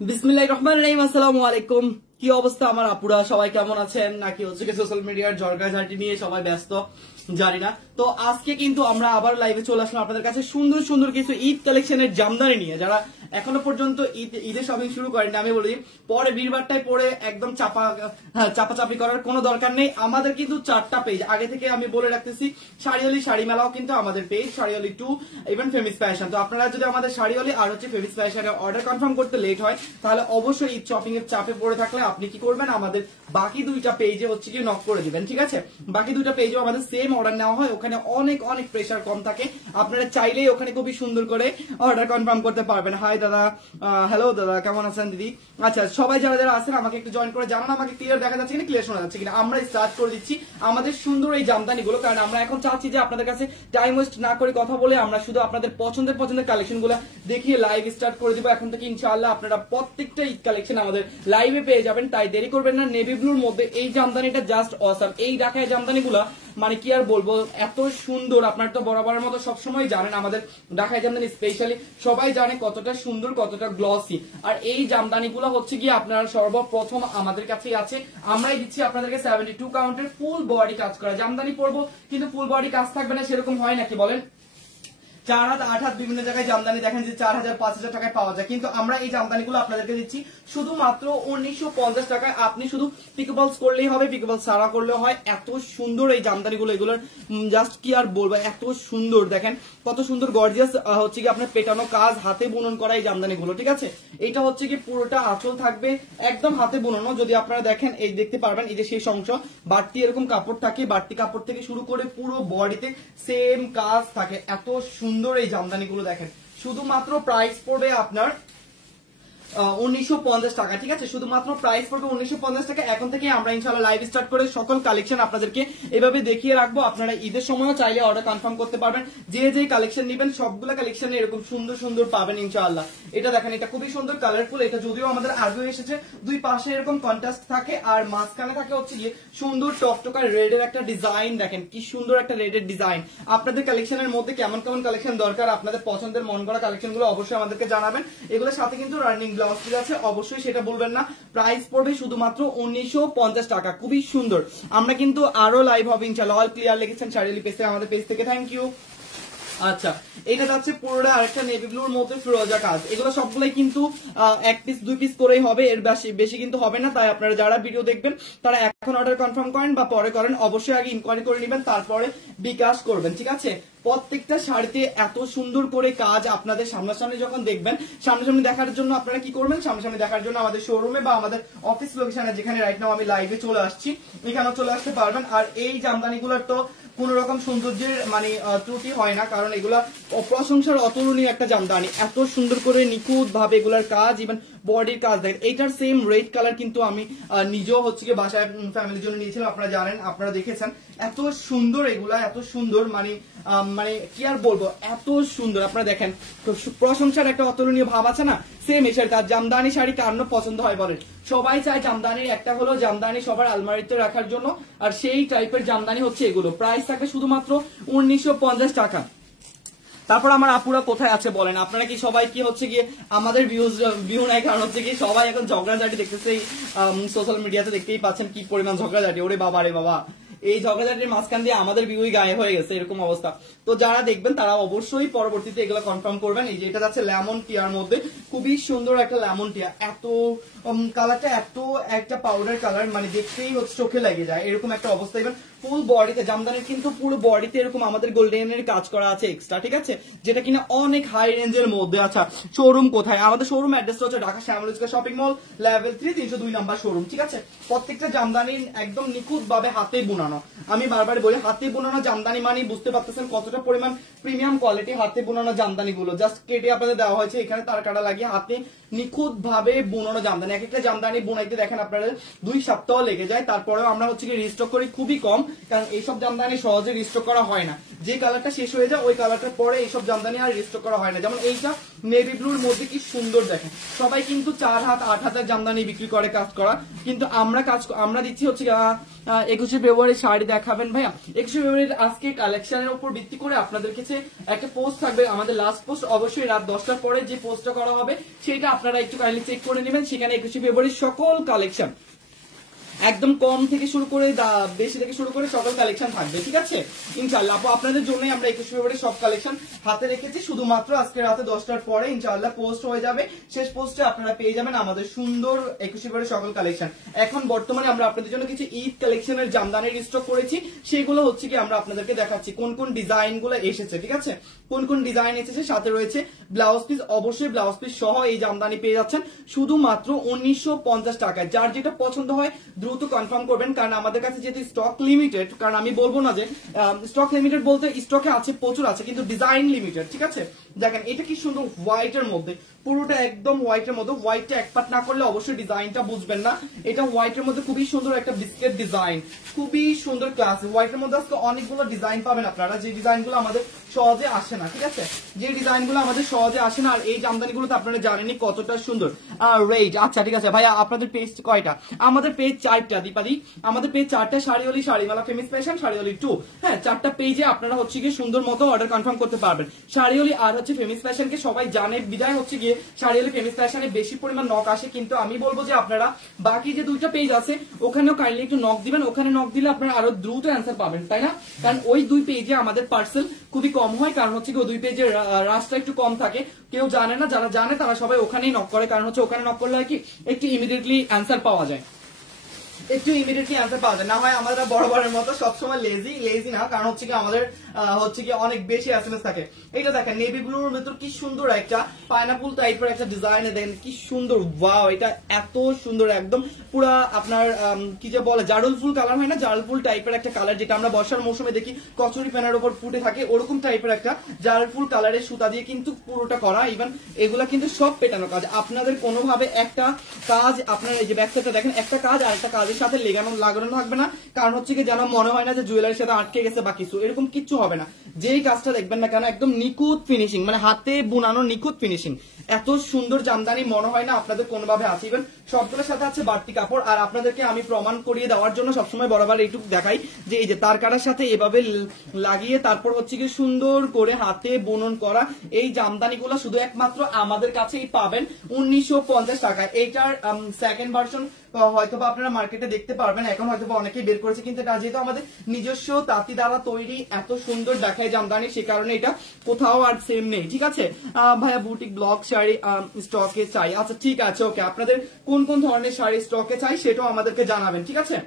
বিসমিল্লাহির রহমানির রহিম। আসসালামু আলাইকুম। কি অবস্থা আমার আপুরা, সবাই কেমন আছেন? নাকি হচ্ছে কি সোশ্যাল মিডিয়ার ঝড়কাঝাটি নিয়ে সবাই ব্যস্ত, জানি না। তো আজকে কিন্তু আমরা আবার লাইভে চলে আসলাম আপনাদের কাছে সুন্দর সুন্দর কিছু ঈদ কালেকশনের জামদানি নিয়ে। যারা এখনো পর্যন্ত ঈদের শপিং শুরু করেন, আমি বলি পরে বীরবারটায় পরে একদম চাপাচাপি করার কোনো দরকার নেই। আমাদের কিন্তু 4টা পেজ আগে থেকে আমি বলে রাখতেছি। শাড়িওয়ালি শাড়ি মেলাও কিন্তু আমাদের পেজ, শাড়িওয়ালি 2, ইভেন ফেমিস ফ্যাশন। তো আপনারা যদি আমাদের শাড়িওয়ালি আর হচ্ছে ফেমিস ফ্যাশনে অর্ডার কনফার্ম করতে লেট হয়, তাহলে অবশ্যই ঈদ শপিং এর চাপে পড়ে থাকলে আপনি কি করবেন, আমাদের বাকি 2টা পেজে হচ্ছে কি নক করে দিবেন, ঠিক আছে? বাকি 2টা পেজেও আমাদের সেম অর্ডার নেওয়া হয়, ওখানে অনেক অনেক প্রেসার কম থাকে। আপনারা চাইলেই ওখানে খুবই সুন্দর করে অর্ডার কনফার্ম করতে পারবেন। হাই দাদা, হ্যালো দাদা, কেমন আছেন দিদি? আচ্ছা, সবাই যারা যারা আছেন আমাকে একটু জয়েন করে জানান আমাকে ক্লিয়ার দেখা যাচ্ছে কিনা, ক্লিয়ার শোনা যাচ্ছে কিনা। আমরা স্টার্ট করে দিচ্ছি আমাদের সুন্দর এই জামদানি গুলো, কারণ আমরা এখন চাচ্ছি যে আপনাদের কাছে টাইম ওয়েস্ট না করে কথা বলে আমরা শুধু আপনাদের পছন্দের কালেকশন গুলো দেখিয়ে লাইভ স্টার্ট করে দিব। এখন থেকে ইনশাআল্লাহ আপনারা প্রত্যেকটা ঈদ কালেকশন আমাদের লাইভে পেয়ে যাবেন, তাই দেরি করবেন না। নেভি ব্লুর মধ্যে এই জামদানিটা জাস্ট অসাম। এই ঢাকায় জামদানি গুলা মানে কি আর বলবো, এত সুন্দর। আপনার তো বরাবরের মতো সবসময় জানেন আমাদের ঢাকায় জামদানি স্পেশালি সবাই জানে কতটা সুন্দর, কতটা গ্লসি। আর এই জামদানি গুলো হচ্ছে গিয়ে আপনারা সর্বপ্রথম আমাদের কাছেই আছে। আমরাই দিচ্ছি আপনাদেরকে 72 কাউন্টের ফুল বডি কাজ করা জামদানি পরবো, কিন্তু ফুল বডি কাজ থাকবে না সেরকম হয় নাকি বলেন? 4 হাত 8 হাত বিভিন্ন জায়গায় জামদানি দেখেন যে 4000 5000 টাকায় পাওয়া যায়, কিন্তু আমরা এই জামদানিগুলো আপনাদেরকে দিচ্ছি শুধুমাত্র 1950 টাকায়। আপনি শুধু পিকোবলস করলেই হবে, পিকোবলস সারা করলেও হয়। এত সুন্দর এই জামদানিগুলো, এগুলোর জাস্ট কি আর বলবো, এত সুন্দর। দেখেন কত সুন্দর গর্জিয়াস হচ্ছে কি আপনার পেটানো কাজ, হাতে বুনন করা এই জামদানিগুলো, ঠিক আছে? এটা হচ্ছে কি পুরোটা আঁচল থাকবে একদম হাতে বুননো। যদি আপনারা দেখেন, এই দেখতে পারবেন এই যে শেষ অংশ বাড়তি এরকম কাপড় থাকে, বাড়তি কাপড় থেকে শুরু করে পুরো বডিতে সেম কাজ থাকে। এত সুন্দর এই জামদানিগুলো দেখেন। শুধুমাত্র প্রাইস পড়বে আপনার 1950 টাকা, ঠিক আছে? শুধুমাত্র প্রাইস পড়বে 1950 টাকা। এখন থেকে আমরা ইনশাআল্লাহ লাইভ স্টার্ট করে সকল কালেকশন আপনাদেরকে এভাবে দেখিয়ে রাখবো। আপনারা ঈদের সময়ও চাইলে অর্ডার কনফার্ম করতে পারবেন। যে যে কালেকশন নেবেন সবগুলো কালেকশন এরকম সুন্দর সুন্দর পাবেন ইনশাআল্লাহ। এটা দেখেন, এটা খুবই সুন্দর কালারফুল। এটা যদিও আমাদের আগেও এসেছে, দুই পাশে এরকম কন্ট্রাস্ট থাকে আর মাঝখানে থাকে হচ্ছে গিয়ে সুন্দর টকটকা রেডের একটা ডিজাইন। দেখেন কি সুন্দর একটা রেডের ডিজাইন। আপনাদের কালেকশনের মধ্যে কেমন কেমন কালেকশন দরকার, আপনাদের পছন্দের মন করা কালেকশন গুলো অবশ্যই আমাদেরকে জানাবেন। এগুলোর সাথে কিন্তু রানিং ব্লাউজ আছে, অবশ্যই সেটা বলবেন না। প্রাইস পড়বে শুধুমাত্র 1950 টাকা। খুবই সুন্দর। আমরা কিন্তু আরো লাইভ হবে ইনশাআল্লাহ। অল ক্লিয়ার লিখেছেন শাড়িওয়ালি পেজে, আমাদের পেজ থেকে থ্যাংক ইউ। আচ্ছা, এটা যাচ্ছে পুরোটা আরেকটা নেভি ব্লুর মধ্যে ফিরোজা কাজ। এগুলো সবগুলাই কিন্তু 1 পিস 2 পিস করেই হবে, এর বেশি কিন্তু হবে না। তাই আপনারা যারা ভিডিও দেখবেন তারা এখন অর্ডার কনফার্ম করেন বা পরে করেন, অবশ্যই আগে ইনকোয়ারি করে নেবেন, তারপরে বিকাশ করবেন, ঠিক আছে? প্রত্যেকটা শাড়িতে এত সুন্দর করে কাজ আপনাদের সামনাসামনি যখন দেখবেন, সামনাসামনি দেখার জন্য আপনারা কি করবেন, সামনাসামনি দেখার জন্য আমাদের শোরুমে বা আমাদের অফিস লোকেশনে, যেখানে রাইট নাও আমি লাইভে চলে আসছি, এখানে চলে আসতে পারবেন। আর এই জামদানিগুলোর তো কোন রকম সৌন্দর্যের মানে ত্রুটি হয় না, কারণ এগুলা প্রশংসার অতুলনীয় একটা জামদানি। এত সুন্দর করে নিখুঁত ভাবে এগুলার কাজ, ইভেন বডির কাজ দেখেন। এইটার সেম রেড কালার কিন্তু আমি নিজেও হচ্ছে কি বাসায় ফ্যামিলির জন্য নিয়েছিলাম, আপনারা জানেন, আপনারা দেখেছেন। এত সুন্দর এগুলা, এত সুন্দর মানে কি আর বলবো, এত সুন্দর। আপনারা দেখেন প্রশংসার একটা অতুলনীয় ভাব আছে না, সেম এসের কাজ। জামদানি শাড়ি কার না পছন্দ হয় বলেন? সবাই চায় জামদানির একটা হলো জামদানি সবার আলমারিতে রাখার জন্য, আর সেই টাইপের জামদানি হচ্ছে এগুলো। প্রাইস থাকে শুধুমাত্র 1950 টাকা। তারপর আমার আপুরা কোথায় আছে বলেন? আপনারা কি সবাই কি হচ্ছে গিয়ে আমাদের ভিউ নাই? কারণ হচ্ছে কি সবাই এখন ঝগড়াঝাটি দেখতেছে, সোশ্যাল মিডিয়াতে দেখতেই পাচ্ছেন কি পরিমাণ ঝগড়াঝাটি। ওরে বাবা রে বাবা, এই ঝগড়াঝাটির মাঝখান দিয়ে আমাদের ভিউই গায়েব হয়ে গেছে, এরকম অবস্থা। তো যারা দেখবেন তারা অবশ্যই পরবর্তীতে এগুলো কনফার্ম করবেন। এই যে এটা যাচ্ছে লেমন টিয়ার মধ্যে, খুবই সুন্দর একটা লেমন টিয়া। এত কালারটা এত একটা পাউডার কালার, মানে দেখতেই হচ্ছে চোখে লেগে যায় এরকম একটা অবস্থা। ইভেন ফুল বডিতে জামদানির কিন্তু পুরো বডিতে এরকম আমাদের গোল্ডেনের কাজ করা আছে এক্সট্রা, ঠিক আছে? যেটা কিনা অনেক হাই রেঞ্জের মধ্যে। আচ্ছা, শোরুম কোথায়? আমাদের শোরুম অ্যাড্রেসটা হচ্ছে Dhaka Shyamolika shopping mall level 3 302 number showroom, ঠিক আছে? প্রত্যেকটা জামদানি একদম নিখুঁত ভাবে হাতে বুনানো। আমি বারবার বলি হাতে বুনানো জামদানি মানে বুঝতে পারতেছেন কতটা পরিমাণ প্রিমিয়াম কোয়ালিটি হাতে বুনানো জামদানি গুলো। জাস্ট কেটে আপনাদের দেওয়া হয়েছে, এখানে তার কাটা লাগিয়ে হাতে নিখুঁত ভাবে বুনানো জামদানি। এক একটা জামদানি বুনাইতে দেখেন আপনাদের 2 সপ্তাহ লেগে যায়। তারপরেও আমরা হচ্ছে কি রিস্টক করি খুবই কম, কারণ এইসব জামদানি সহজে রিস্টক করা হয় না। যে কালারটা শেষ হয়ে যায় ওই কালারটার পরে এইসব জামদানি আর রিস্টক করা হয় না। যেমন এইটা নেভি ব্লুর মধ্যে কি সুন্দর দেখেন। সবাই কিন্তু 4 হাত 8 হাতের জামদানি বিক্রি করে কাজ করা, কিন্তু আমরা দিচ্ছি হচ্ছে 21শে ফেব্রুয়ারি শাড়ি দেখাবেন ভাইয়া। 21শে ফেব্রুয়ারির আজকে কালেকশনের উপর ভিত্তি করে আপনাদের কাছে একটা পোস্ট থাকবে, আমাদের লাস্ট পোস্ট। অবশ্যই রাত 10টার পরে যে পোস্টটা করা হবে সেটা আপনারা একটু কাইন্ডলি চেক করে নেবেন, সেখানে 21 ফেব্রুয়ারি সকল কালেকশন একদম কম থেকে শুরু করে বেশি থেকে শুরু করে সকল কালেকশন থাকবে, ঠিক আছে ইনশাআল্লাহ। আপু আপনাদের জন্যই আমরা 21 ফেব্রুয়ারি সব কালেকশন হাতে রেখেছি, শুধুমাত্র আজকে রাতে 10টার পরে ইনশাআল্লাহ পোস্ট হয়ে যাবে। শেষ পোস্টে আপনারা পেয়ে যাবেন আমাদের সুন্দর 21 ফেব্রুয়ারি সকল কালেকশন। এখন বর্তমানে আমরা আপনাদের জন্য কিছু ঈদ কালেকশনের জামদানির স্টক করেছি, সেগুলো হচ্ছে কি আমরা আপনাদেরকে দেখাচ্ছি কোন কোন ডিজাইন গুলো এসেছে, ঠিক আছে কোন কোন ডিজাইন এসেছে। সাথে রয়েছে ব্লাউজ পিস, অবশ্যই ব্লাউজ পিস সহ এই জামদানি পেয়ে যাচ্ছেন শুধুমাত্র 1950 টাকায়। যার যেটা পছন্দ হয় দ্রুত কনফার্ম করবেন, কারণ আমাদের কাছে যেহেতু স্টক লিমিটেড, কারণ আমি বলবো না যে স্টক লিমিটেড বলতে স্টকে আছে প্রচুর আছে, কিন্তু ডিজাইন লিমিটেড, ঠিক আছে। দেখেন এটা কি সুন্দর হোয়াইটের মধ্যে, পুরোটা একদম হোয়াইটের মধ্যে, হোয়াইটটা এক পাট না করলে অবশ্যই ডিজাইনটা বুঝবেন না। এটা হোয়াইটের মধ্যে খুবই সুন্দর একটা বিস্কেট ডিজাইন, খুবই সুন্দর ক্লাস। হোয়াইটের মধ্যে আজকে অনেকগুলো ডিজাইন পাবেন আপনারা, যে ডিজাইনগুলো আমাদের সহজে আসে না, ঠিক আছে যে ডিজাইনগুলো আমাদের সহজে আসে না। আর এই জামদানিগুলো তো আপনারা জানেনই কতটা সুন্দর। রেট আচ্ছা ঠিক আছে ভাইয়া, আপনাদের পেজ কয়টা? আমাদের পেজ 4টা দীপালি, আমাদের পেজ 4টা, শাড়িওয়ালি, শাড়িওয়ালা, ফেমিস ফ্যাশন, শাড়িওয়ালি 2, হ্যাঁ 4টা পেজে আপনারা হচ্ছে গিয়ে সুন্দর মতো অর্ডার কনফার্ম করতে পারবেন। শাড়িওয়ালি আর হচ্ছে ফেমিস ফ্যাশনকে সবাই জানে, বিদায় হচ্ছে গিয়ে শাড়িওয়ালি ফেমিস ফ্যাশনে বেশি পরিমাণ নক আসে, কিন্তু আমি বলবো যে আপনারা বাকি যে 2টা পেজ আছে ওখানেও কাইন্ডলি একটু নক দিবেন, ওখানে নক দিলে আপনারা আরো দ্রুত অ্যান্সার পাবেন, তাই না? কারণ ওই 2 পেজে আমাদের পার্সেল খুবই কম হয়, কারণ হচ্ছে কি ওই 2 পেজের রাশটা একটু কম থাকে, কেউ জানে না, যারা জানে তারা সবাই ওখানেই নক করে, কারণ হচ্ছে ওখানে নক করলে হয় কি একটু ইমিডিয়েটলি অ্যান্সার পাওয়া যায়, একটু ইমিডিয়েটলি অ্যান্সার পাওয়া যায়। না হয় আমরা বরাবরের মতো সবসময় লেজি না, কারণ হচ্ছে কি আমাদের হচ্ছে কি অনেক বেশি এসএমএস থাকে। এইটা দেখেন নেভি ব্লুর ভেতর কি সুন্দর একটা পাইনাপল টাইপের একটা ডিজাইন, দেখেন কি সুন্দর, ওয়াও এটা এত সুন্দর, একদম পুরা আপনার কি যে বলে জারুল ফুল কালার হয় না, জারুল ফুল টাইপের একটা কালার, যেটা আমরা বর্ষার মৌসুমে দেখি কচুরি প্যানের উপর ফুটে থাকে, ওরকম টাইপের একটা জারুল ফুল কালারের সুতা দিয়ে কিন্তু পুরোটা করা। ইভেন এগুলা কিন্তু সব পেটানো কাজ, আপনাদের কোনোভাবে একটা কাজ আপনার এই যে ব্যাকসাইডটা দেখেন একটা কাজ আর একটা কাজের সাথে লাগানো থাকবে না, কারণ হচ্ছে কি যেন মনে হয় না যে জুয়েলারির সাথে আটকে গেছে বা কিছু, এরকম কিচ্ছু হবে না। যেই কাজটা দেখবেন না কেন একদম নিখুঁত ফিনিশিং, মানে হাতে বুনানো নিখুঁত ফিনিশিং, এত সুন্দর জামদানি মনে হয় না আপনাদের কোনোভাবে আছে। ইভেন সবগুলোর সাথে আছে বাড়তি কাপড়। আর আপনাদেরকে আমি প্রমাণ করিয়ে দেওয়ার জন্য সবসময় বরাবর এইটুকু দেখাই যে এই যে তার কাটার সাথে এভাবে লাগিয়ে তারপর হচ্ছে কি সুন্দর করে হাতে বুনন করা এই জামদানিগুলো শুধু একমাত্র আমাদের কাছেই পাবেন 1950 টাকায়। এইটার সেকেন্ড ভার্সন হয়তো আপনারা মার্কেটে দেখতে পারবেন, এখন হয়তো অনেকেই বের করেছে, কিন্তু এটা যেহেতু আমাদের নিজস্ব তাঁতি দ্বারা তৈরি এত সুন্দর দেখায় জামদানি, সে কারণে এটা কোথাও আর সেম নেই, ঠিক আছে ভাইয়া। বুটিক ব্লক শাড়ি স্টকে চাই, আচ্ছা ঠিক আছে ওকে, আপনাদের কোন কোন ধরনের শাড়ি স্টকে চাই সেটাও আমাদেরকে জানাবেন, ঠিক আছে।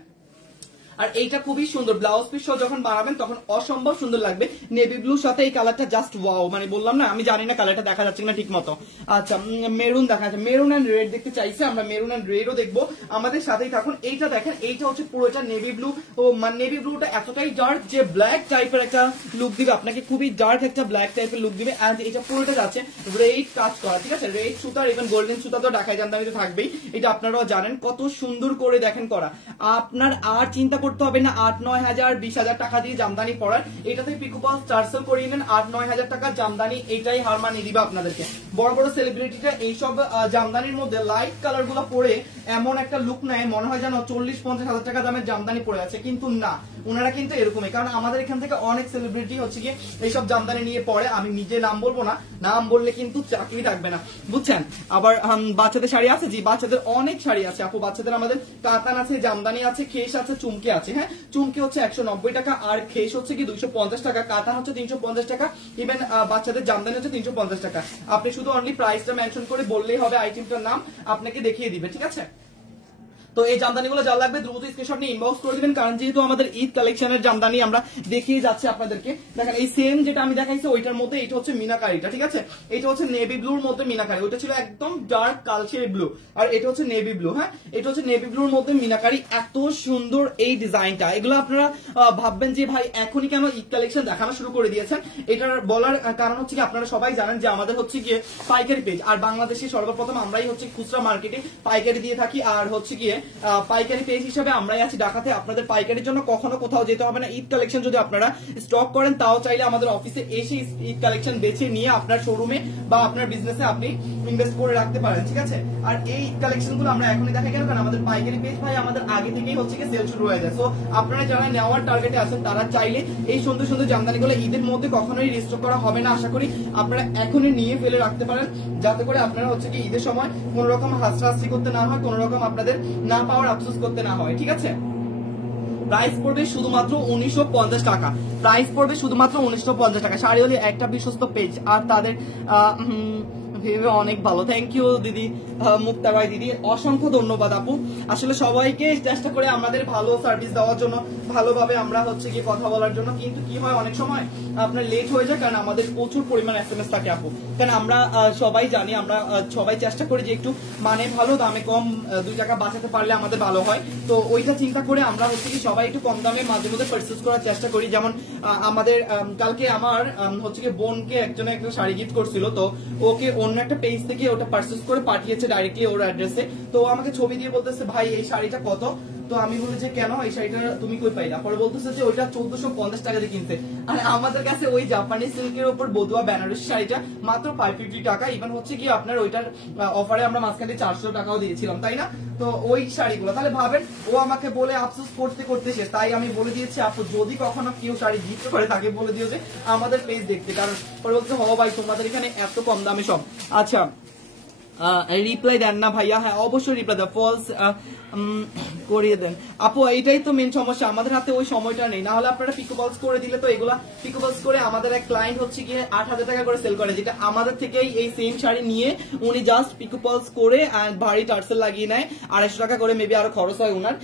আর এইটা খুবই সুন্দর, ব্লাউজ পিস সহ যখন বানাবেন তখন অসম্ভব সুন্দর লাগবে। নেভি ব্লুর সাথে এই কালারটা জাস্ট ওয়াও, মানে বললাম না, আমি জানি না কালারটা দেখা যাচ্ছে না ঠিক মতো। আচ্ছা মেরুন দেখা যাচ্ছে, মেরুন এন্ড রেড দেখতে চাইছে, আমরা মেরুন এন্ড রেডও দেখবো, আমাদের সাথেই থাকুন। এইটা দেখেন, এইটা হচ্ছে পুরোটা নেভি ব্লু, ও মানে নেভি ব্লুটা এতটাই ডার্ক যে ব্ল্যাক টাইপের একটা লুক দিবে আপনাকে, খুবই ডার্ক একটা ব্ল্যাক টাইপের লুক দিবে। এন্ড এটা পুরোটা যাচ্ছে রেড কাজ করা, ঠিক আছে, রেড সুতার, ইভেন গোল্ডেন সুতা তো ঢাকায় জামদানিতে থাকবেই, এটা আপনারাও জানেন কত সুন্দর করে দেখেন করা। আপনার আর চিন্তা করতে হবে না 8-9 হাজার 20,000 টাকা দিয়ে জামদানি পড়ার, এটাতে পিকোপাল চার্সেল করিয়ে নেন 8-9 হাজার টাকা জামদানি, এইটাই হার মানিয়ে দিবে আপনাদেরকে। বড় বড় সেলিব্রিটিটা এইসব জামদানির মধ্যে লাইট কালার গুলো পরে এমন একটা লুক নেয়, মনে হয় যেন 40-50 হাজার টাকা দামের জামদানি পড়ে আছে, কিন্তু না, ওনারা কিন্তু এরকমই, কারণ আমাদের এখান থেকে অনেক সেলিব্রিটি হচ্ছে কি এইসব জামদানি নিয়ে পড়ে। আমি নিজে নাম বলবো না, নাম বললে কিন্তু চাকরি থাকবে না, বুঝছেন। আবার বাচ্চাদের শাড়ি আছে, জি বাচ্চাদের অনেক শাড়ি আছে আপু, বাচ্চাদের আমাদের কাতান আছে, জামদানি আছে, খেস আছে, চুমকি আছে। হ্যাঁ চুমকি হচ্ছে 190 টাকা, আর খেস হচ্ছে কি 250 টাকা, কাতান হচ্ছে 350 টাকা, ইভেন বাচ্চাদের জামদানি হচ্ছে 350 টাকা। আপনি শুধু অনলি প্রাইসটা মেনশন করে বললেই হবে, আইটেমটার নাম আপনাকে দেখিয়ে দিবে, ঠিক আছে। তো এই জামদানিগুলো যা লাগবে দ্রুত স্ক্রিনশট নিয়ে ইনবক্স করে দিবেন, কারণ যেহেতু আমাদের ঈদ কালেকশনের জামদানি আমরা দেখিয়ে যাচ্ছে আপনাদেরকে। দেখেন এই সেম যেটা আমি দেখাইছি ওইটার মধ্যে এটা হচ্ছে মিনাকারিটা, ঠিক আছে, এটা হচ্ছে নেভি ব্লুর মধ্যে মিনাকারি, ওইটা ছিল একদম ডার্ক কালচে ব্লু, আর এটা হচ্ছে নেভি ব্লু। হ্যাঁ এটা হচ্ছে নেভি ব্লুর মধ্যে মিনাকারি, এত সুন্দর এই ডিজাইনটা। এগুলো আপনারা ভাববেন যে ভাই এখনই কেন ঈদ কালেকশন দেখানো শুরু করে দিয়েছেন, এটার বলার কারণ হচ্ছে কি আপনারা সবাই জানেন যে আমাদের হচ্ছে গিয়ে পাইকারি পেজ, আর বাংলাদেশে সর্বপ্রথম আমরাই হচ্ছে খুচরা মার্কেটে পাইকারি দিয়ে থাকি, আর হচ্ছে গিয়ে পাইকারি পেজ হিসেবে আমরাই আছি ঢাকাতে। আপনাদের পাইকারির জন্য কখনো কোথাও যেতে হবে না। ঈদ কালেকশন যদি আপনারা স্টক করেন তাও চাইলে আমাদের অফিসে এসে ঈদ কালেকশন বেছে নিয়ে আপনার শোরুমে বা আপনার বিজনেসে আপনি ইনভেস্ট করে রাখতে পারেন, ঠিক আছে। আর এই কালেকশন গুলো আমরা এখনই দেখাই কেন, কারণ আমাদের পাইকারি পেজ ভাই আমাদের আগে থেকেই হচ্ছে কি সেল শুরু হয়ে যায়। সো আপনারা যারা নেওয়ার টার্গেটে আছেন তারা চাইলে এই সুন্দর সুন্দর জামদানিগুলো ঈদের মধ্যে কখনোই রিস্টক করা হবে না। আশা করি আপনারা এখনই নিয়ে ফেলে রাখতে পারেন, যাতে করে আপনারা হচ্ছে কি ঈদের সময় কোন রকম হাসরাহাসি করতে না হয়, কোন রকম আপনাদের না পাওয়ার আফসোস করতে না হয়, ঠিক আছে। প্রাইস পড়বে শুধুমাত্র 1950 টাকা। প্রাইস পড়বে শুধুমাত্র 1950 টাকা। শাড়ি হলে একটা বিশ্বস্ত পেজ, আর তাদের অনেক ভালো। থ্যাংক ইউ দিদি, মুক্তা রায় দিদি, অসংখ্য ধন্যবাদ আপু। আসলে সবাইকে চেষ্টা করে আমাদের ভালো সার্ভিস দেওয়ার জন্য, ভালোভাবে আমরা হচ্ছে কি কথা বলার জন্য, কিন্তু কি হয় অনেক সময় আপনার লেট হয়ে যায়, কারণ আমাদের প্রচুর পরিমাণ SMS থাকে আপু। কারণ আমরা সবাই জানি, আমরা সবাই চেষ্টা করি যে একটু মানে ভালো, দামে কম, 2 টাকা বাঁচাতে পারলে আমাদের ভালো হয়। তো ওইটা চিন্তা করে আমরা হচ্ছে কি সবাই একটু কম দামে মাঝে মধ্যে পারচেজ করার চেষ্টা করি। যেমন আমাদের কালকে আমার হচ্ছে কি বোনকে একজনে একটা শাড়ি গিফট করছিল, তো ওকে অন্য একটা পেজ থেকে ওটা পারচেজ করে পাঠিয়েছে ডাইরেক্টলি ওর অ্যাড্রেসে। তো আমাকে ছবি দিয়ে বলতেছে ভাই এই শাড়িটা কত, তো আমি বলি যে কেন এই শাড়িটা তুমি কই পাইলা, পরে বলতেছে যে ওইটা 1450 টাকা দিয়ে কিনতে। আর আমাদের কাছে ওই জাপানি সিল্কের উপর বদুয়া বেনারসি শাড়িটা মাত্র 550 টাকা। ইভেন হচ্ছে কি আপনার ওইটার অফারে আমরা মাঝখানে 400 টাকাও দিয়েছিলাম, তাই না। তো ওই শাড়িগুলো তাহলে ভাবেন, ও আমাকে বলে আফসোস করতে করতে শেষ। তাই আমি বলে দিয়েছি আপু যদি কখনো কেউ শাড়ি গিফট করে তাকে বলে দিও যে আমাদের পেজ দেখতে, কারণ পরে বলতে হ ভাই তোমাদের এখানে এত কম দামে সব। আচ্ছা রিপ্লাই দেন না ভাইয়া? হ্যাঁ অবশ্যই রিপ্লাই দেন, ফলস করিয়ে দেন আপু। এইটাই তো মেন সমস্যা, আমাদের হাতে ওই সময়টা নেই। না হলে আপনারা পিকোপলস করে দিলে তো, এগুলা পিকোপলস করে আমাদের এক ক্লায়েন্ট হচ্ছে গিয়ে 8000 টাকা করে সেল করে, যেটা আমাদের থেকেই এই সেম শাড়ি নিয়ে উনি জাস্ট পিকোপলস করে ভারী টার্সেল লাগিয়ে নেয়, 250 টাকা করে মেবি আরো খরচ হয় উনার।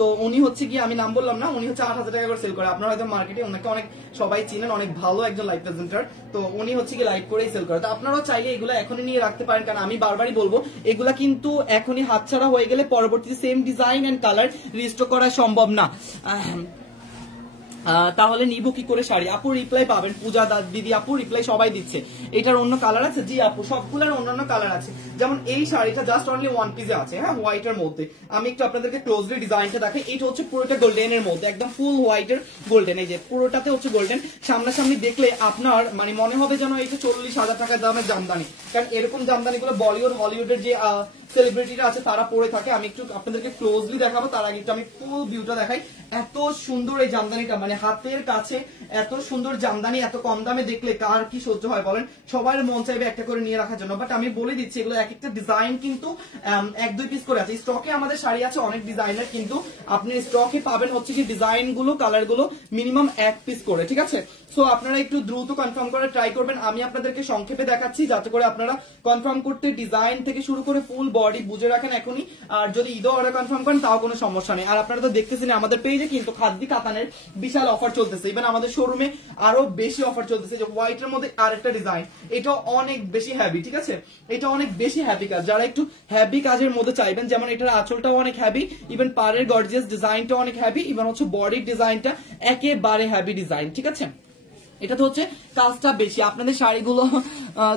তো উনি হচ্ছে গিয়ে, আমি নাম বললাম না, উনি হচ্ছে 8000 টাকা করে সেল করে। আপনারা হয়তো মার্কেটে ওনাকে অনেক সবাই চিনেন, অনেক ভালো একজন লাইভ প্রেজেন্টার। তো উনি হচ্ছে গিয়ে লাইভ করেই সেল করে। তো আপনারাও চাইলে এগুলো এখনই নিয়ে রাখতে পারেন, কারণ আমি বারবারই বলবো এগুলা কিন্তু এখনই হাতছাড়া হয়ে গেলে পরবর্তীতে same design and colour restore করা সম্ভব না। তাহলে নিব কি করে শাড়ি? আপু রিপ্লাই পাবেন, পূজা দিদি আপু রিপ্লাই সবাই দিচ্ছে। এটার অন্য কালার আছে? জি আপু সবগুলোর অন্যান্য কালার আছে। যেমন এই শাড়িটা জাস্ট অনলি ওয়ান পিসে আছে, হ্যাঁ হোয়াইট এর মধ্যে। আমি একটু আপনাদেরকে ক্লোজলি ডিজাইনটা দেখাই। এটা হচ্ছে পুরোটা গোল্ডেন এর মধ্যে, একদম ফুল হোয়াইট এর গোল্ডেন। এই যে পুরোটাতে হচ্ছে গোল্ডেন, সামনাসামনি দেখলে আপনার মানে মনে হবে যেন এটা 40,000 টাকা দামের জামদানি। কারণ এরকম জামদানি গুলো বলিউড হলিউডের যে সেলিব্রিটিরা আছে তারা পরে থাকে। আমি একটু আপনাদেরকে ক্লোজলি দেখাবো, তার আগে একটু আমি ফুল ভিউটা দেখাই। এত সুন্দর এই জামদানিটা, মানে হাতের কাছে এত সুন্দর জামদানি এত কম দামে দেখলে কার কি সহ্য হয় বলেন? সবার মন চাইবে একটা করে নিয়ে রাখার জন্য। বাট আমি বলে দিচ্ছি এগুলো এক একটা ডিজাইন কিন্তু 1-2 পিস করে আছে। স্টকে আমাদের শাড়ি আছে অনেক ডিজাইনের, কিন্তু আপনি স্টকে পাবেন হচ্ছে কি ডিজাইন গুলো কালার গুলো মিনিমাম 1 পিস করে, ঠিক আছে। সো আপনারা একটু দ্রুত কনফার্ম করে ট্রাই করবেন। আমি আপনাদেরকে সংক্ষেপে দেখাচ্ছি যাতে করে আপনারা কনফার্ম করতে ডিজাইন থেকে শুরু করে ফুল বডি বুঝে রাখেন এখনই। আর যদি ঈদও অর্ডার কনফার্ম করেন তাও কোনো সমস্যা নেই। আর আপনারা তো দেখতেছেন আমাদের পেজে কিন্তু খাদ্দি কাতানের বিশাল অফার চলতেছে। ইভেন আমাদের শোরুমে আরো বেশি অফার চলতেছে। যে হোয়াইট এর মধ্যে আরেকটা ডিজাইন, এটা অনেক বেশি হ্যাভি, ঠিক আছে। এটা অনেক বেশি হ্যাভি কাজ, যারা একটু হ্যাভি কাজের মধ্যে চাইবেন, যেমন এটার আঁচলটাও অনেক হ্যাভি, ইভেন পাড়ের গর্জিয়াস ডিজাইনটা অনেক হ্যাভি, ইভেন হচ্ছে বডির ডিজাইনটা একেবারে হ্যাভি ডিজাইন, ঠিক আছে। এটা তো হচ্ছে কাজটা বেশি। আপনাদের শাড়িগুলো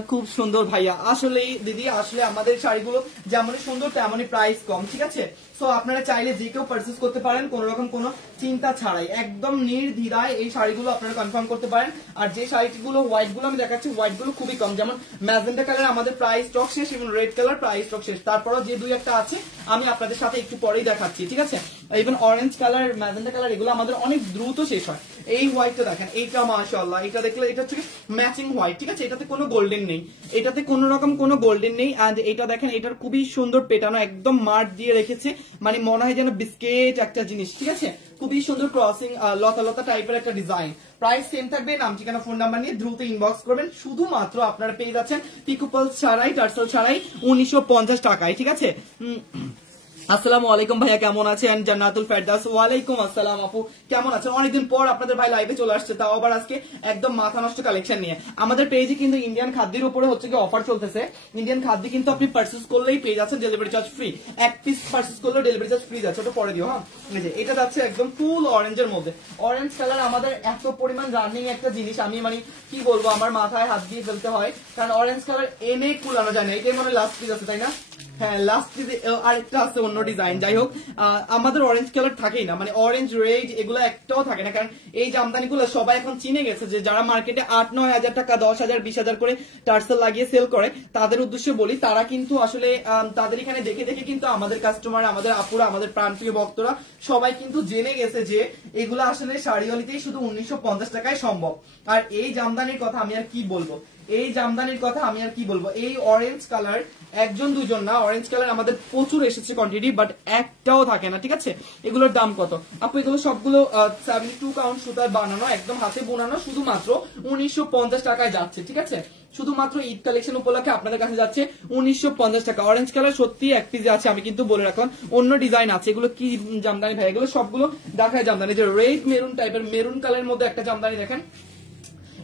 খুব সুন্দর ভাইয়া। আসলে দিদি আসলে আমাদের শাড়িগুলো যেমনই সুন্দর তেমনই প্রাইস কম, ঠিক আছে। সো আপনারা চাইলে যে কেউ পারচেজ করতে পারেন কোন রকম কোনো চিন্তা ছাড়াই, একদম নির্দ্বিধায় এই শাড়িগুলো আপনারা কনফার্ম করতে পারেন। আর যে শাড়িগুলো হোয়াইট গুলো আমি দেখাচ্ছি, হোয়াইট গুলো খুবই কম। যেমন ম্যাজেন্টা কালার আমাদের প্রাইস স্টক শেষ, এবং রেড কালার প্রাইস স্টক শেষ। তারপরও যে 2-1টা আছে আমি আপনাদের সাথে একটু পরেই দেখাচ্ছি, ঠিক আছে। Even orange colour, magenta colour এগুলো আমাদের অনেক দ্রুত শেষ হয়। এই হোয়াইটটা দেখেন, এইটা মাশাআল্লাহ, এটা দেখলে এটা হচ্ছে ম্যাচিং হোয়াইট, ঠিক আছে। এটাতে কোনো গোল্ডেন নেই, এটাতে কোন রকম কোনো গোল্ডেন নেই। এন্ড এটা দেখেন, এটার খুবই সুন্দর পেটানো, একদম মার্ট দিয়ে রেখেছে, মানে মনে হয় যেন বিস্কিট একটা জিনিস, ঠিক আছে। খুবই সুন্দর ক্রসিং লতা লতা টাইপের একটা ডিজাইন। প্রাইস সেম থাকবে, নাম ঠিকানা ফোন নাম্বার নিয়ে দ্রুত ইনবক্স করবেন। শুধুমাত্র আপনারা পেয়ে যাচ্ছেন পিকোপলস ছাড়াই, টার্সেল ছাড়াই 1950 টাকায়, ঠিক আছে। আসসালামু আলাইকুম ভাইয়া, কেমন আছেন? জান্নাতুল ফেরদাউস, ওয়ালাইকুম আসসালাম আপু, কেমন আছেন? অনেকদিন পর আপনাদের ভাই লাইভে চলে আসছে, তাও আবার আজকে একদম মাথা নষ্ট কালেকশন নিয়ে। আমাদের পেজে কিন্তু ইন্ডিয়ান খাদ্যের উপরে হচ্ছে কি অফার চলতেছে। ইন্ডিয়ান খাদ্য কিন্তু আপনি পারচেজ করলেই পেয়ে যাচ্ছেন delivery charge free. 1 piece purchase করলেও ডেলিভারি চার্জ ফ্রি যাচ্ছে, ওটা পরে দিও। হ্যাঁ, এটা যাচ্ছে একদম ফুল অরেঞ্জের মধ্যে। অরেঞ্জ কালার আমাদের এত পরিমাণ রানিং একটা জিনিস, আমি মানে কি বলবো, আমার মাথায় হাত দিয়ে ফেলতে হয়, কারণ অরেঞ্জ কালার এনে কুলানো যায় না। এটাই মানে লাস্ট পিস আছে, তাই না? হ্যাঁ লাস্ট আরেকটা আছে অন্য ডিজাইন। যাই হোক আমাদের অরেঞ্জ কালার থাকেই না, মানে অরেঞ্জ রেড এগুলো একটাও থাকে না, কারণ এই জামদানি গুলো সবাই এখন চিনে গেছে যে যারা মার্কেটে 8-9 হাজার টাকা 10,000 20,000 করে টার্সেল লাগিয়ে সেল করে তাদের উদ্দেশ্যে বলি, তারা কিন্তু আসলে তাদের এখানে দেখে দেখে কিন্তু আমাদের কাস্টমার, আমাদের আপুরা, আমাদের প্রাণপ্রিয় ভক্তরা সবাই কিন্তু জেনে গেছে যে এগুলো আসলে শাড়িওয়ালিতেই শুধু 1950 টাকায় সম্ভব। আর এই জামদানির কথা আমি আর কি বলবো, এই জামদানির কথা আমি আর কি বলবো। এই অরেঞ্জ কালার একজন দুজন না, অরেঞ্জ কালার আমাদের প্রচুর এসেছে কোয়ান্টিটি, বাট একটাও থাকে না, ঠিক আছে। এগুলোর দাম কত আপু? এগুলো সবগুলো 72 কাউন্ট সুতায় বানানো, একদম হাতে বোনানো, শুধুমাত্র 1950 টাকায় যাচ্ছে, ঠিক আছে। শুধুমাত্র ঈদ কালেকশন উপলক্ষে আপনাদের কাছে যাচ্ছে 1950 টাকা। অরেঞ্জ কালার সত্যি এক পিস আছে, আমি কিন্তু বলে রাখলাম অন্য ডিজাইন আছে। এগুলো কি জামদানি ভাই? এগুলো সবগুলো দেখায় জামদানি, যে রেড মেরুন টাইপের, মেরুন কালারের মধ্যে একটা জামদানি দেখেন,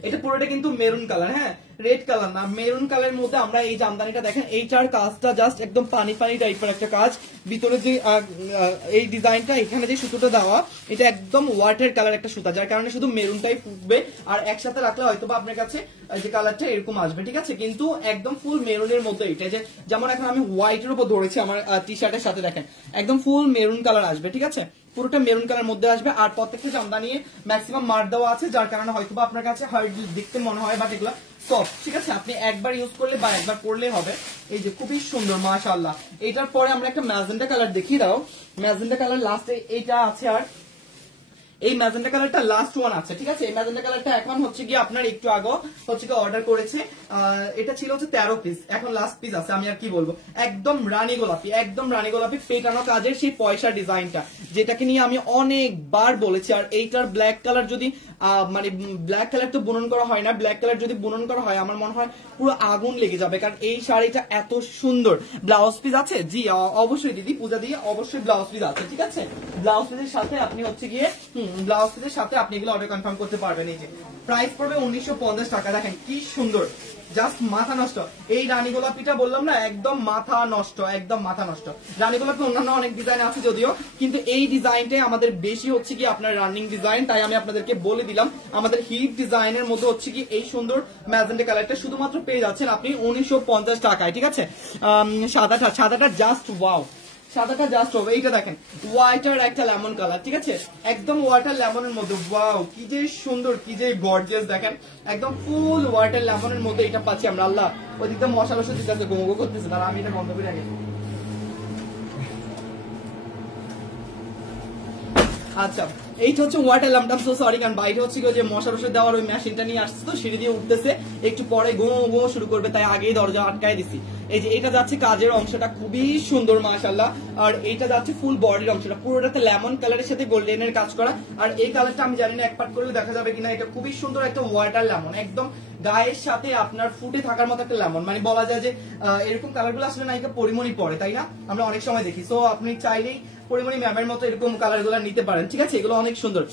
এটা পুরোটা কিন্তু মেরুন কালার, হ্যাঁ রেড কালার না, মেরুন কালারের মধ্যে আমরা এই জামদানিটা দেখেন। এইটার কাজটা জাস্ট একদম পানি পানি টাইপের একটা কাজ, ভিতরে যে এই ডিজাইনটা এখানে যে সুতোটা দেওয়া এটা একদম ওয়াটার কালার একটা সুতা, যার কারণে শুধু মেরুনটাই ফুটবে, আর একসাথে রাখলে হয়তো বা আপনার কাছে যে কালারটা এরকম আসবে, ঠিক আছে। কিন্তু একদম ফুল মেরুনের মধ্যে এটা, যে যেমন এখন আমি হোয়াইটের উপর ধরেছি আমার টি শার্টের সাথে, দেখেন একদম ফুল মেরুন কালার আসবে, ঠিক আছে। পুরোটা মেরুন কালার মধ্যে আসবে, আর প্রত্যেকটা জামদানি ম্যাক্সিমাম মার দেওয়া আছে, যার কারণে হয়তো বা আপনার কাছে হার্ড দেখতে মনে হয়, বাট এগুলো সফট, ঠিক আছে। আপনি একবার ইউজ করলে বা একবার পরলে হবে। এই যে খুবই সুন্দর মাশাআল্লাহ। এটার পরে আমরা একটা ম্যাজেন্টা কালার দেখিয়ে দাও। ম্যাজেন্টা কালার লাস্টে এইটা আছে, আর এই ম্যাজেন্টা কালারটা লাস্ট ওয়ান আছে, ঠিক আছে। এই ম্যাজেন্টা কালারটা এখন হচ্ছে গিয়ে আপনার একটু আগে হচ্ছে গিয়ে অর্ডার করেছে, এটা ছিল হচ্ছে 13 পিস, এখন লাস্ট পিস আছে। আমি আর কি বলবো, একদম রানী গোলাপি, একদম রানী গোলাপি পেটানো কাজের সেই পয়সা ডিজাইনটা, যেটাকে নিয়ে আমি অনেকবার বলেছি। আর এইটার ব্ল্যাক কালার যদি মানে ব্ল্যাক কালার তো বুনন করা হয় না, ব্ল্যাক কালার যদি বুনন করা হয় আমার মনে হয় পুরো আগুন লেগে যাবে, কারণ এই শাড়িটা এত সুন্দর। ব্লাউজ পিস আছে? জি অবশ্যই দিদি, পূজা দিয়ে অবশ্যই ব্লাউজ পিস আছে, ঠিক আছে। ব্লাউজ পিসের সাথে আপনি হচ্ছে গিয়ে ব্লাউজ পিসের সাথে আপনি এগুলো অর্ডার কনফার্ম করতে পারবেন। এই যে প্রাইস পড়বে 1950 টাকা, দেখেন কি সুন্দর, জাস্ট মাথা নষ্ট। এই রানী গোলাপিটা বললাম না, একদম মাথা নষ্ট, একদম মাথা নষ্ট। রানী গোলাপি অন্যান্য অনেক ডিজাইন আছে যদিও, কিন্তু এই ডিজাইনটাই আমাদের বেশি হচ্ছে কি আপনার রানিং ডিজাইন, তাই আমি আপনাদেরকে বলে দিলাম। আমাদের হিট ডিজাইনের মধ্যে হচ্ছে কি এই সুন্দর ম্যাজেন্টা কালারটা শুধুমাত্র পেয়ে যাচ্ছেন আপনি 1950 টাকায়, ঠিক আছে। সাদাটা জাস্ট ওয়াও, সাদাটা জাস্ট হবে। এইটা দেখেন হোয়াইটার একটা লেমন কালার, ঠিক আছে, একদম ওয়াটার লেমনের মধ্যে, ওয়াও কি যে সুন্দর, কি যে গর্জিয়াস, দেখেন একদম ফুল ওয়াটার লেমনের মধ্যে এটা পাচ্ছি আমরা। আল্লাহ ওইদিকে মশলা মশলা দিতে আছে, গোমগো করতেছে, তারা আমি এটা বন্ধ করে রাখি। আচ্ছা এইটা হচ্ছে ওয়াটার ল্যাম্পটা, সো সরি, কারণ বাইরে হচ্ছে যে মশা রসে দেওয়ার ওই মেশিনটা নিয়ে আসছে, তো সিঁড়ি দিয়ে উঠতেছে, একটু পরে গো গো শুরু করবে, তাই আগেই দরজা আটকায় দিছি। এই যে এটা যাচ্ছে কাজের অংশটা খুবই সুন্দর মাশাআল্লাহ, আর এইটা যাচ্ছে ফুল বডির অংশটা, পুরোটাতে লেমন কালারের সাথে গোল্ডেনের কাজ করা। আর এই কালারটা আমি জানি না এক পার্ট করলে দেখা যাবে কিনা, এটা খুবই সুন্দর একটা ওয়াটার লেমন, একদম গায়ের সাথে আপনার ফুটে থাকার মতো একটা লেমন, মানে বলা যায় যে এরকম কালারগুলো আসলে নায়িকা পরিমণি পরে, তাই না, আমরা অনেক সময় দেখি। সো আপনি চাইলেই পরিমণি ম্যামের মতো এরকম কালার গুলো নিতে পারেন, ঠিক আছে। এগুলো অনেক সুন্দর।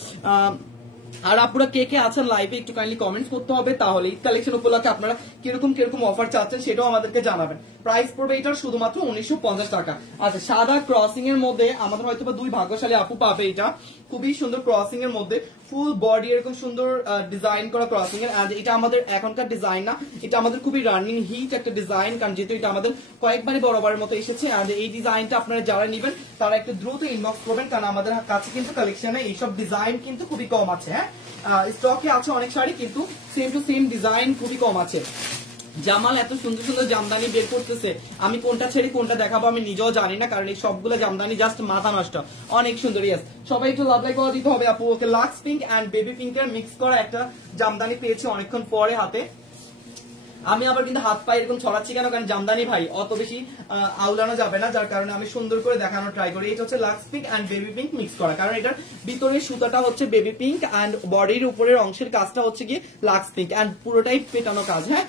আর আপনারা কে কে আছেন লাইভে একটু কাইন্ডলি কমেন্টস করতে হবে, তাহলে ঈদ কালেকশন উপলক্ষে আপনারা কিরকম কিরকম অফার চাচ্ছেন সেটাও আমাদেরকে জানাবেন। প্রাইস পড়বে এটার শুধুমাত্র 1950 টাকা। আচ্ছা সাদা ক্রসিং এর মধ্যে আমাদের হয়তো বা দুই ভাগ্যশালী আপু পাবে, এটা খুবই সুন্দর ক্রসিং এর মধ্যে, ফুল বডি এরকম সুন্দর ডিজাইন করা ক্রসিং এর। আর এটা আমাদের এখনকার ডিজাইন না, এটা আমাদের খুবই রানিং হিট একটা ডিজাইন, কারণ যেহেতু এটা আমাদের কয়েকবারই বরাবরের মতো এসেছে। আর এই ডিজাইনটা আপনারা যারা নেবেন তারা একটু দ্রুত ইনবক্স করবেন, কারণ আমাদের কাছে কিন্তু কালেকশনে এইসব ডিজাইন কিন্তু খুবই কম আছে। হ্যাঁ স্টকে আছে অনেক শাড়ি, কিন্তু সেম টু সেম ডিজাইন খুবই কম আছে। জামাল এত সুন্দর সুন্দর জামদানি বের করতেছে, আমি কোনটা ছেড়ে কোনটা দেখাবো আমি নিজেও জানি না, কারণ এই সবগুলো জামদানি জাস্ট মাথা নষ্ট, অনেক সুন্দর। ইয়েস সবাই একটু লাভ লাইক করে দিতে হবে আপু। Okay Lux pink and baby পিঙ্কের মিক্স করা একটা জামদানি পেয়েছে অনেকক্ষণ পরে হাতে। আমি আবার কিন্তু হাত পায়ে এরকম ছড়াচ্ছি কেন, কারণ জামদানি ভাই অত বেশি আউলানো যাবে না, যার কারণে আমি সুন্দর করে দেখানোর ট্রাই করি। এটা হচ্ছে লাক্স pink and baby pink mix করা, কারণ এটার ভিতরের সুতাটা হচ্ছে বেবি পিঙ্ক এন্ড বডির উপরের অংশের কাজটা হচ্ছে কি লাক্স পিঙ্ক এন্ড পুরোটাই পেটানো কাজ। হ্যাঁ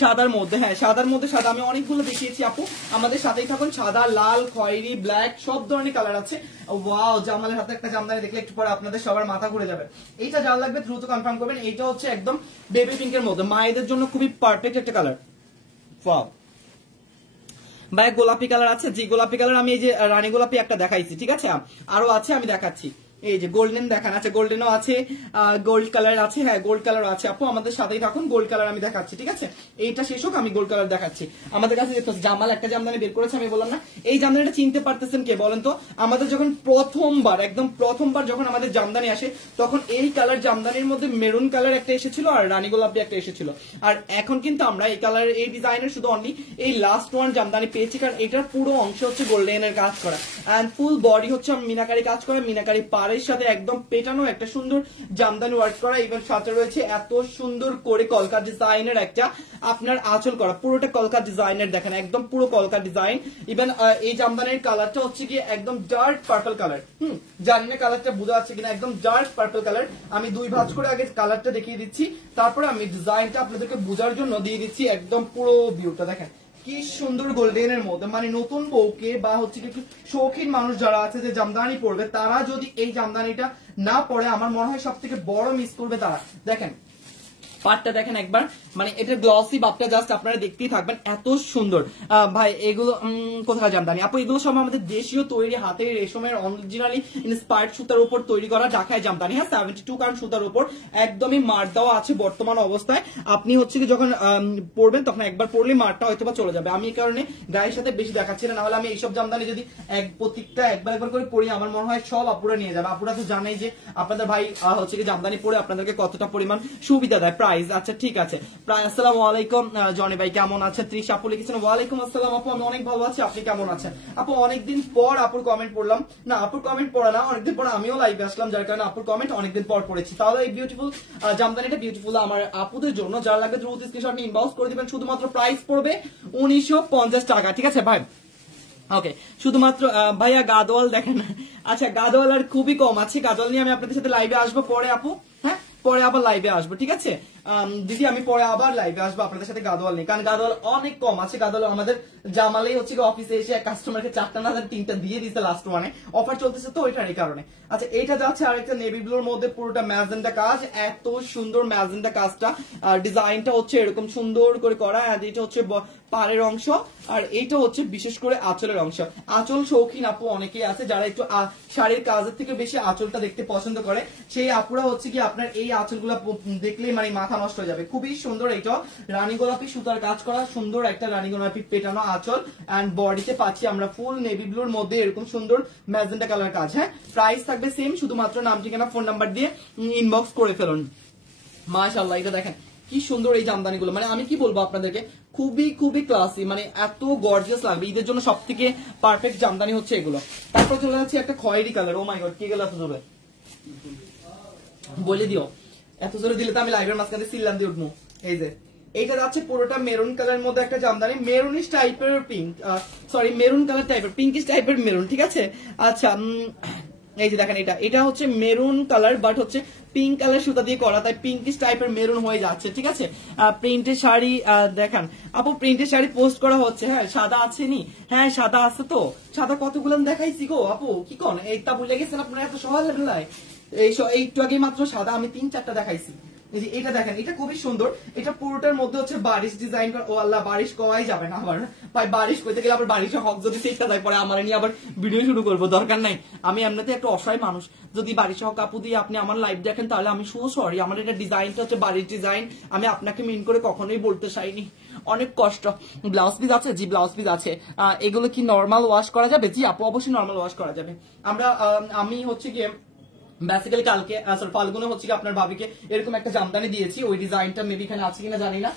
সাদার মধ্যে, হ্যাঁ সাদার মধ্যে সাদা আমি অনেকগুলো দেখিয়েছি আপু, আমাদের সাথেই থাকুন। সাদা, লাল, খয়েরি, ব্ল্যাক সব ধরনের কালার আছে। ওয়াও জামালের হাতে একটা জামদানি দেখলে একটু পরে আপনাদের সবার মাথা ঘুরে যাবে। এইটা যা লাগবে দ্রুত কনফার্ম করবেন। এইটা হচ্ছে একদম বেবি পিঙ্কের মধ্যে, মায়েদের জন্য খুবই পারফেক্ট একটা কালার। ওয়াও ভাই গোলাপি কালার আছে, জি গোলাপি কালার আমি এই যে রানী গোলাপি একটা দেখাইছি, ঠিক আছে, আরো আছে আমি দেখাচ্ছি। এই যে গোল্ডেন দেখান, আচ্ছা গোল্ডেনও আছে, গোল্ড কালার আছে, হ্যাঁ গোল্ড কালার আছে আপু, আমাদের সাথেই থাকুন, গোল্ড কালার আমি দেখাচ্ছি, ঠিক আছে এইটা শেষ হোক আমি গোল্ড কালার দেখাচ্ছি। আমাদের কাছে জামাল একটা জামদানি বের করেছে, আমি বললাম না এই জামদানিটা চিনতে পারতেছেন কে বলেন তো? আমাদের যখন প্রথমবার একদম প্রথমবার যখন আমাদের জামদানি আসে তখন এই কালার জামদানির মধ্যে মেরুন কালার একটা এসেছিল আর রানী গোলাপি একটা এসেছিল, আর এখন কিন্তু আমরা এই কালার এই ডিজাইনের শুধু অনলি এই লাস্ট ওয়ান জামদানি পেয়েছি, কারণ এটার পুরো অংশ হচ্ছে গোল্ডেনের কাজ করা এন্ড ফুল বডি হচ্ছে মিনাকারি কাজ করা, মিনাকারি পাড়ের সাথে একদম পেটানো একটা সুন্দর জামদানি ওয়ার্ক করা, ইভেন সাথে রয়েছে এত সুন্দর করে কলকা ডিজাইনের একটা আপনার আঁচল করা, পুরোটা কলকা ডিজাইনের দেখেন একদম পুরো কলকা ডিজাইন। ইভেন এই জামদানির কালারটা হচ্ছে কি একদম ডার্ক পার্পল কালার, জানি না কালারটা বোঝা যাচ্ছে কিনা, একদম ডার্ক পার্পল কালার। আমি দুই ভাঁজ করে আগে কালারটা দেখিয়ে দিচ্ছি, তারপরে আমি ডিজাইনটা আপনাদেরকে বোঝার জন্য দিয়ে দিচ্ছি একদম পুরো ভিউটা দেখেন কি সুন্দর গোল্ডেনের মধ্যে, মানে নতুন বউকে বা হচ্ছে কি শৌখিন মানুষ যারা আছে যে জামদানি পরবে তারা যদি এই জামদানিটা না পরে আমার মনে হয় সব থেকে বড় মিস করবে তারা। দেখেন পাটটা দেখেন একবার, মানে এটা গ্লসি বাপটা জাস্ট আপনারা দেখতেই থাকবেন এত সুন্দর। ভাই এগুলো কোথায় জামদানি আপু? এগুলো সব আমাদের দেশীয় তৈরি হাতের রেশমের অরিজিনালি ইন্সপায়ার্ড সুতার উপর তৈরি করা ঢাকায় জামদানি, হ্যাঁ 72 কারণ সুতার উপর একদমই মার দেওয়া আছে বর্তমান অবস্থায়। আপনি হচ্ছে কি যখন পরবেন তখন একবার পরলে মারটা হয়তো বা চলে যাবে, আমি এই কারণে গায়ের সাথে বেশি দেখাচ্ছি না, নাহলে আমি এইসব জামদানি যদি প্রত্যেকটা একবার করে পরি আমার মনে হয় সব আপুরা নিয়ে যাবে। আপুরা তো জানাই যে আপনাদের ভাই হচ্ছে কি জামদানি পরে আপনাদেরকে কতটা পরিমাণ সুবিধা দেয়। আচ্ছা ঠিক আছে, প্রায় আসসালামু আলাইকুম জনি ভাই কেমন আছেন? ত্রিশ আপু লিখেছেন ওয়ালাইকুম আসসালাম আপু আমি অনেক ভালো আছি, আপনি কেমন আছেন? আপু অনেকদিন পর আপুর কমেন্ট পড়লাম, না আপুর কমেন্ট পড়া না অনেকদিন পর আমিও লাইভে আসলাম, যার কারণে আপুর কমেন্ট অনেকদিন পর পড়েছি। তাহলে এই বিউটিফুল জামদানিটা বিউটিফুল আমার আপুদের জন্য, যারা লাগবে দ্রুত স্ক্রিনশট নিয়ে ইনবক্স করে দিবেন, শুধুমাত্র প্রাইস পড়বে 1950 টাকা, ঠিক আছে ভাই? ওকে শুধুমাত্র ভাইয়া গাদোয়াল দেখেন, আচ্ছা গাদোয়াল আর খুবই কম আছে, গাদোয়াল নিয়ে আমি আপনাদের সাথে লাইভে আসবো পরে আপু, হ্যাঁ পরে আবার লাইভে আসবো, ঠিক আছে দিদি আমি পরে আবার লাইভে আসবো আপনাদের সাথে গাদোয়াল নেই, কারণ গাদোয়াল অনেক কম আছে। গাদোয়াল আমাদের জামালেই হচ্ছে অফিসে এসে কাস্টমারকে 4টা না 3টা দিয়ে দিচ্ছে লাস্ট ওয়ানে, অফার চলতেছে তো ওইটার এই কারণে। আচ্ছা এইটা যাচ্ছে আরেকটা নেভি ব্লুর মধ্যে পুরোটা ম্যাজেন্টা কাজ, এত সুন্দর ম্যাজেন্টা কাজটা, ডিজাইনটা হচ্ছে এরকম সুন্দর করে করা, আর এটা হচ্ছে পাড়ের অংশ, আর এইটা হচ্ছে বিশেষ করে আঁচলের অংশ। আঁচল শৌখিন আপু অনেকেই আছে যারা একটু শাড়ির কাজের থেকে বেশি আঁচলটা দেখতে পছন্দ করে, সেই আপুরা হচ্ছে কি আপনার এই আঁচলগুলা দেখলেই মানে মাথা নষ্ট হয়ে যাবে। খুবই সুন্দর, এইটা রানী গোলাপি সুতার কাজ করা সুন্দর একটা রানী গোলাপি পেটানো আঁচল, এন্ড বডিতে পাচ্ছি আমরা ফুল নেভি ব্লুর মধ্যে এরকম সুন্দর ম্যাজেন্টা কালার কাজ। হ্যাঁ প্রাইস থাকবে সেম, শুধুমাত্র নাম ঠিকানা ফোন নাম্বার দিয়ে ইনবক্স করে ফেলুন। মাশাআল্লাহ এটা দেখেন কি সুন্দর এই জামদানিগুলো, মানে আমি কি বলবো আপনাদেরকে, খুবই খুবই ক্লাসি, মানে এত গর্জিয়াস লাগবে। ঈদের জন্য সব থেকে পারফেক্ট জামদানি হচ্ছে এগুলো। তারপর চলে যাচ্ছে একটা খয়েরি কালার, ও মাই গড কি গেল এত জোরে বলে দিও, এত জোরে দিলে তো আমি লাইভের মাঝখানে সিল্লাম দিয়ে উঠবো। এই যে এইটা যাচ্ছে পুরোটা মেরুন কালারের মধ্যে একটা জামদানি, মেরুনিশ টাইপের পিঙ্ক, সরি মেরুন কালার টাইপের পিঙ্কিশ টাইপের মেরুন, ঠিক আছে। আচ্ছা এই যে দেখেন এটা হচ্ছে মেরুন কালার বাট হচ্ছে পিঙ্ক কালার সুতা দিয়ে করা, তাই পিঙ্কিশ টাইপের মেরুন হয়ে যাচ্ছে, ঠিক আছে। প্রিন্টের শাড়ি দেখেন আপু, প্রিন্টের শাড়ি পোস্ট করা হচ্ছে, হ্যাঁ সাদা আছে নি, হ্যাঁ সাদা আছে তো, সাদা কতগুলো দেখাইছি গো আপু, কি কোন এইটা ভুলে গেছেন আপনারা এত সহজ হেলায়, একটু আগে মাত্র সাদা আমি 3-4টা দেখাইছি। এটা দেখেন এটা খুবই সুন্দর, এটা পুরোটার মধ্যে হচ্ছে বারিশ ডিজাইন করা, ও আল্লাহ বারিশ কওয়াই যাবে না আবার ভাই, বারিশ করতে গেলে আবার বারিশের হক যদি সেটা দেয় পরে আমার নিয়ে আবার ভিডিও শুরু করবো, দরকার নাই। আমি এমনিতে একটা অসহায় মানুষ, যদি বারিশ হক আপু দিয়ে আপনি আমার লাইভ দেখেন তাহলে আমি সো সরি, আমার এটা ডিজাইনটা হচ্ছে বারিশ ডিজাইন, আমি আপনাকে মিন করে কখনোই বলতে চাইনি, অনেক কষ্ট। ব্লাউজ পিস আছে, জি ব্লাউজ পিস আছে। এগুলো কি নর্মাল ওয়াশ করা যাবে? জি আপু অবশ্যই নর্মাল ওয়াশ করা যাবে। আমি হচ্ছে গিয়ে বেসিক্যালি কালকে ফাল্গুনে হচ্ছে কি আপনার ভাবিকে এরকম একটা জামদানি দিয়েছি, ওই ডিজাইনটা মেবি এখানে আছে কিনা জানি না,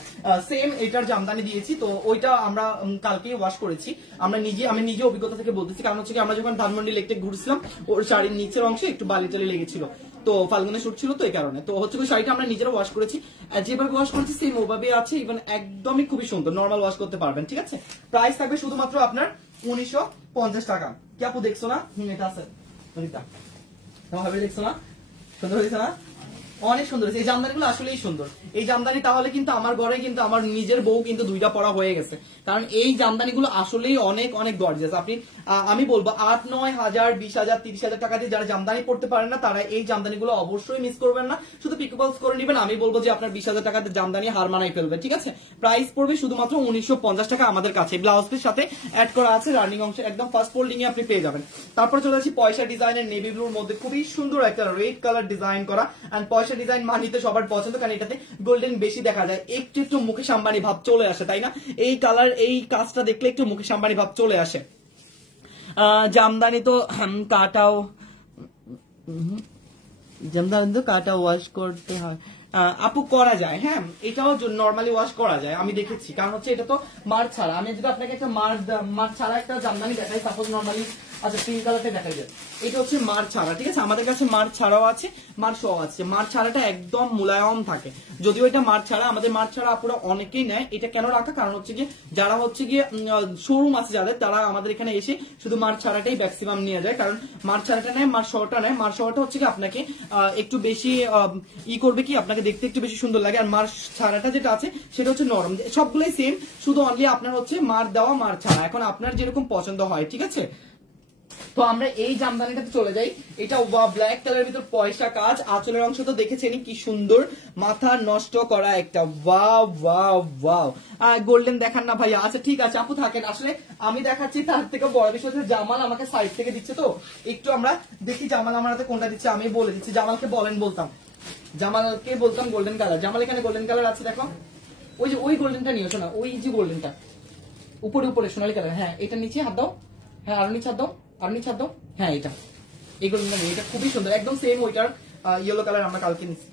সেম এটার জামদানি দিয়েছি, তো ওইটা আমরা কালকে ওয়াশ করেছি। আমি নিজে অভিজ্ঞতা থেকে বলতেছি, কারণ হচ্ছে কি আমরা যখন ধানমন্ডি লেকটে ঘুরছিলাম ওর শাড়ির নিচের অংশে একটু বালি টালি লেগেছিল, তো ফাল্গুনে শুট ছিল তো এই কারণে, তো হচ্ছে ওই শাড়িটা আমরা নিজেরা ওয়াশ করেছি, যেভাবে ওয়াশ করেছি সেম ওভাবে আছে, ইভেন একদমই খুবই সুন্দর, নর্মাল ওয়াশ করতে পারবেন, ঠিক আছে। প্রাইস থাকবে শুধুমাত্র আপনার 1950 টাকা। কি আপু দেখছো না? এটা আছে ভাবে দেখছো না, সুন্দর হয়েছে না? অনেক সুন্দর। এই জামদানিগুলো আসলেই সুন্দর। এই জামদানি তাহলে কিন্তু আমার ঘরে কিন্তু আমার নিজের বউ কিন্তু 2টা পরা হয়ে গেছে, কারণ এই জামদানিগুলো আসলেই অনেক অনেক গর্জিয়াস। আপনি আমি বলবো 8-9 হাজার 20,000 30,000 টাকা দিয়ে যারা জামদানি পড়তে পারেন না তারা এই জামদানিগুলো অবশ্যই মিস করবেন না, শুধু পিকোপলস করে নেবেন। আমি বলবো যে আপনার 20,000 টাকাতে জামদানি হার মানাই ফেলবে, ঠিক আছে। প্রাইস পড়বে শুধুমাত্র 1950 টাকা আমাদের কাছে। ব্লাউজ পিস সাথে অ্যাড করা আছে, রানিং অংশ একদম ফার্স্ট ফোল্ডিং এ আপনি পেয়ে যাবেন। তারপর চলে আসি পয়সা ডিজাইনের নেভি ব্লুর মধ্যে খুবই সুন্দর একটা রেড কালার ডিজাইন করা। এন্ড পয়সা ডিজাইন মানিতে সবার পছন্দ, কারণ এটাতে গোল্ডেন বেশি দেখা যায়, একটু একটু মুকেশ আম্বানি ভাব চলে আসে, তাই না? এই কালার এই কাজটা দেখলে একটু মুকেশ আম্বানি ভাব চলে আসে। জামদানি তো কাটাও, জামদানি তো কাটা ওয়াশ করতে হয় আপু, করা যায়। হ্যাঁ, এটাও নর্মালি ওয়াশ করা যায়, আমি দেখেছি। কারণ হচ্ছে এটা তো মার ছাড়া। আমি যদি আপনাকে একটা মার ছাড়া একটা জামদানি দেখাই, সাপোজ নর্মালি, আচ্ছা পিঙ্ক কালারটা দেখাই যায়, এটা হচ্ছে মার ছাড়া, ঠিক আছে। আমাদের কাছে মার ছাড়াও আছে, মার সহ আছে। মার ছাড়াটা একদম মুলায়ম থাকে, যদিও এটা মার ছাড়া। আমাদের মার ছাড়া আপুরা অনেকেই নেয়। এটা কেন রাখা, কারণ হচ্ছে গিয়ে যারা হচ্ছে গিয়ে শোরুম আছে যাদের, তারা আমাদের এখানে এসে শুধু মার ছাড়াটাই ম্যাক্সিমাম নিয়ে যায়, কারণ মার ছাড়াটা নেয়, মার সহটা নেয়। মার সহটা হচ্ছে কি আপনাকে একটু বেশি করবে কি, আপনাকে দেখতে একটু বেশি সুন্দর লাগে। আর মার ছাড়াটা যেটা আছে সেটা হচ্ছে নরম। সবগুলোই সেম, শুধু অনলি আপনার হচ্ছে মার দেওয়া মার ছাড়া, এখন আপনার যেরকম পছন্দ হয়, ঠিক আছে। তো আমরা এই জামদানিটাতে চলে যাই। এটা ব্ল্যাক কালারের ভিতর পয়সা কাজ, আঁচলের অংশ তো দেখেছেন কি সুন্দর, মাথা নষ্ট করা একটা। Wow wow wow. গোল্ডেন দেখান না ভাইয়া? আচ্ছা ঠিক আছে আপু থাকেন, আসলে আমি দেখাচ্ছি তার থেকে বড় বিষয় হচ্ছে জামাল আমাকে সাইড থেকে দিচ্ছে, তো একটু আমরা দেখি জামাল আমার হাতে কোনটা দিচ্ছে। আমি বলে দিচ্ছি, জামালকে বলতাম গোল্ডেন কালার। জামাল এখানে গোল্ডেন কালার আছে, দেখো ওই যে ওই গোল্ডেনটা নিয়ে শোনা, ওই যে গোল্ডেনটা উপরে উপরে সোনালী কালার। হ্যাঁ এটা নিচে হাত দাও, হ্যাঁ আরো নিচে হাত দাও, আর নিচে হাত দাও। হ্যাঁ এটা এই গোল্ডেনটা নিয়ে, এটা খুবই সুন্দর, একদম সেম ওইটার ইয়েলো কালার আমরা কালকে নিচ্ছি,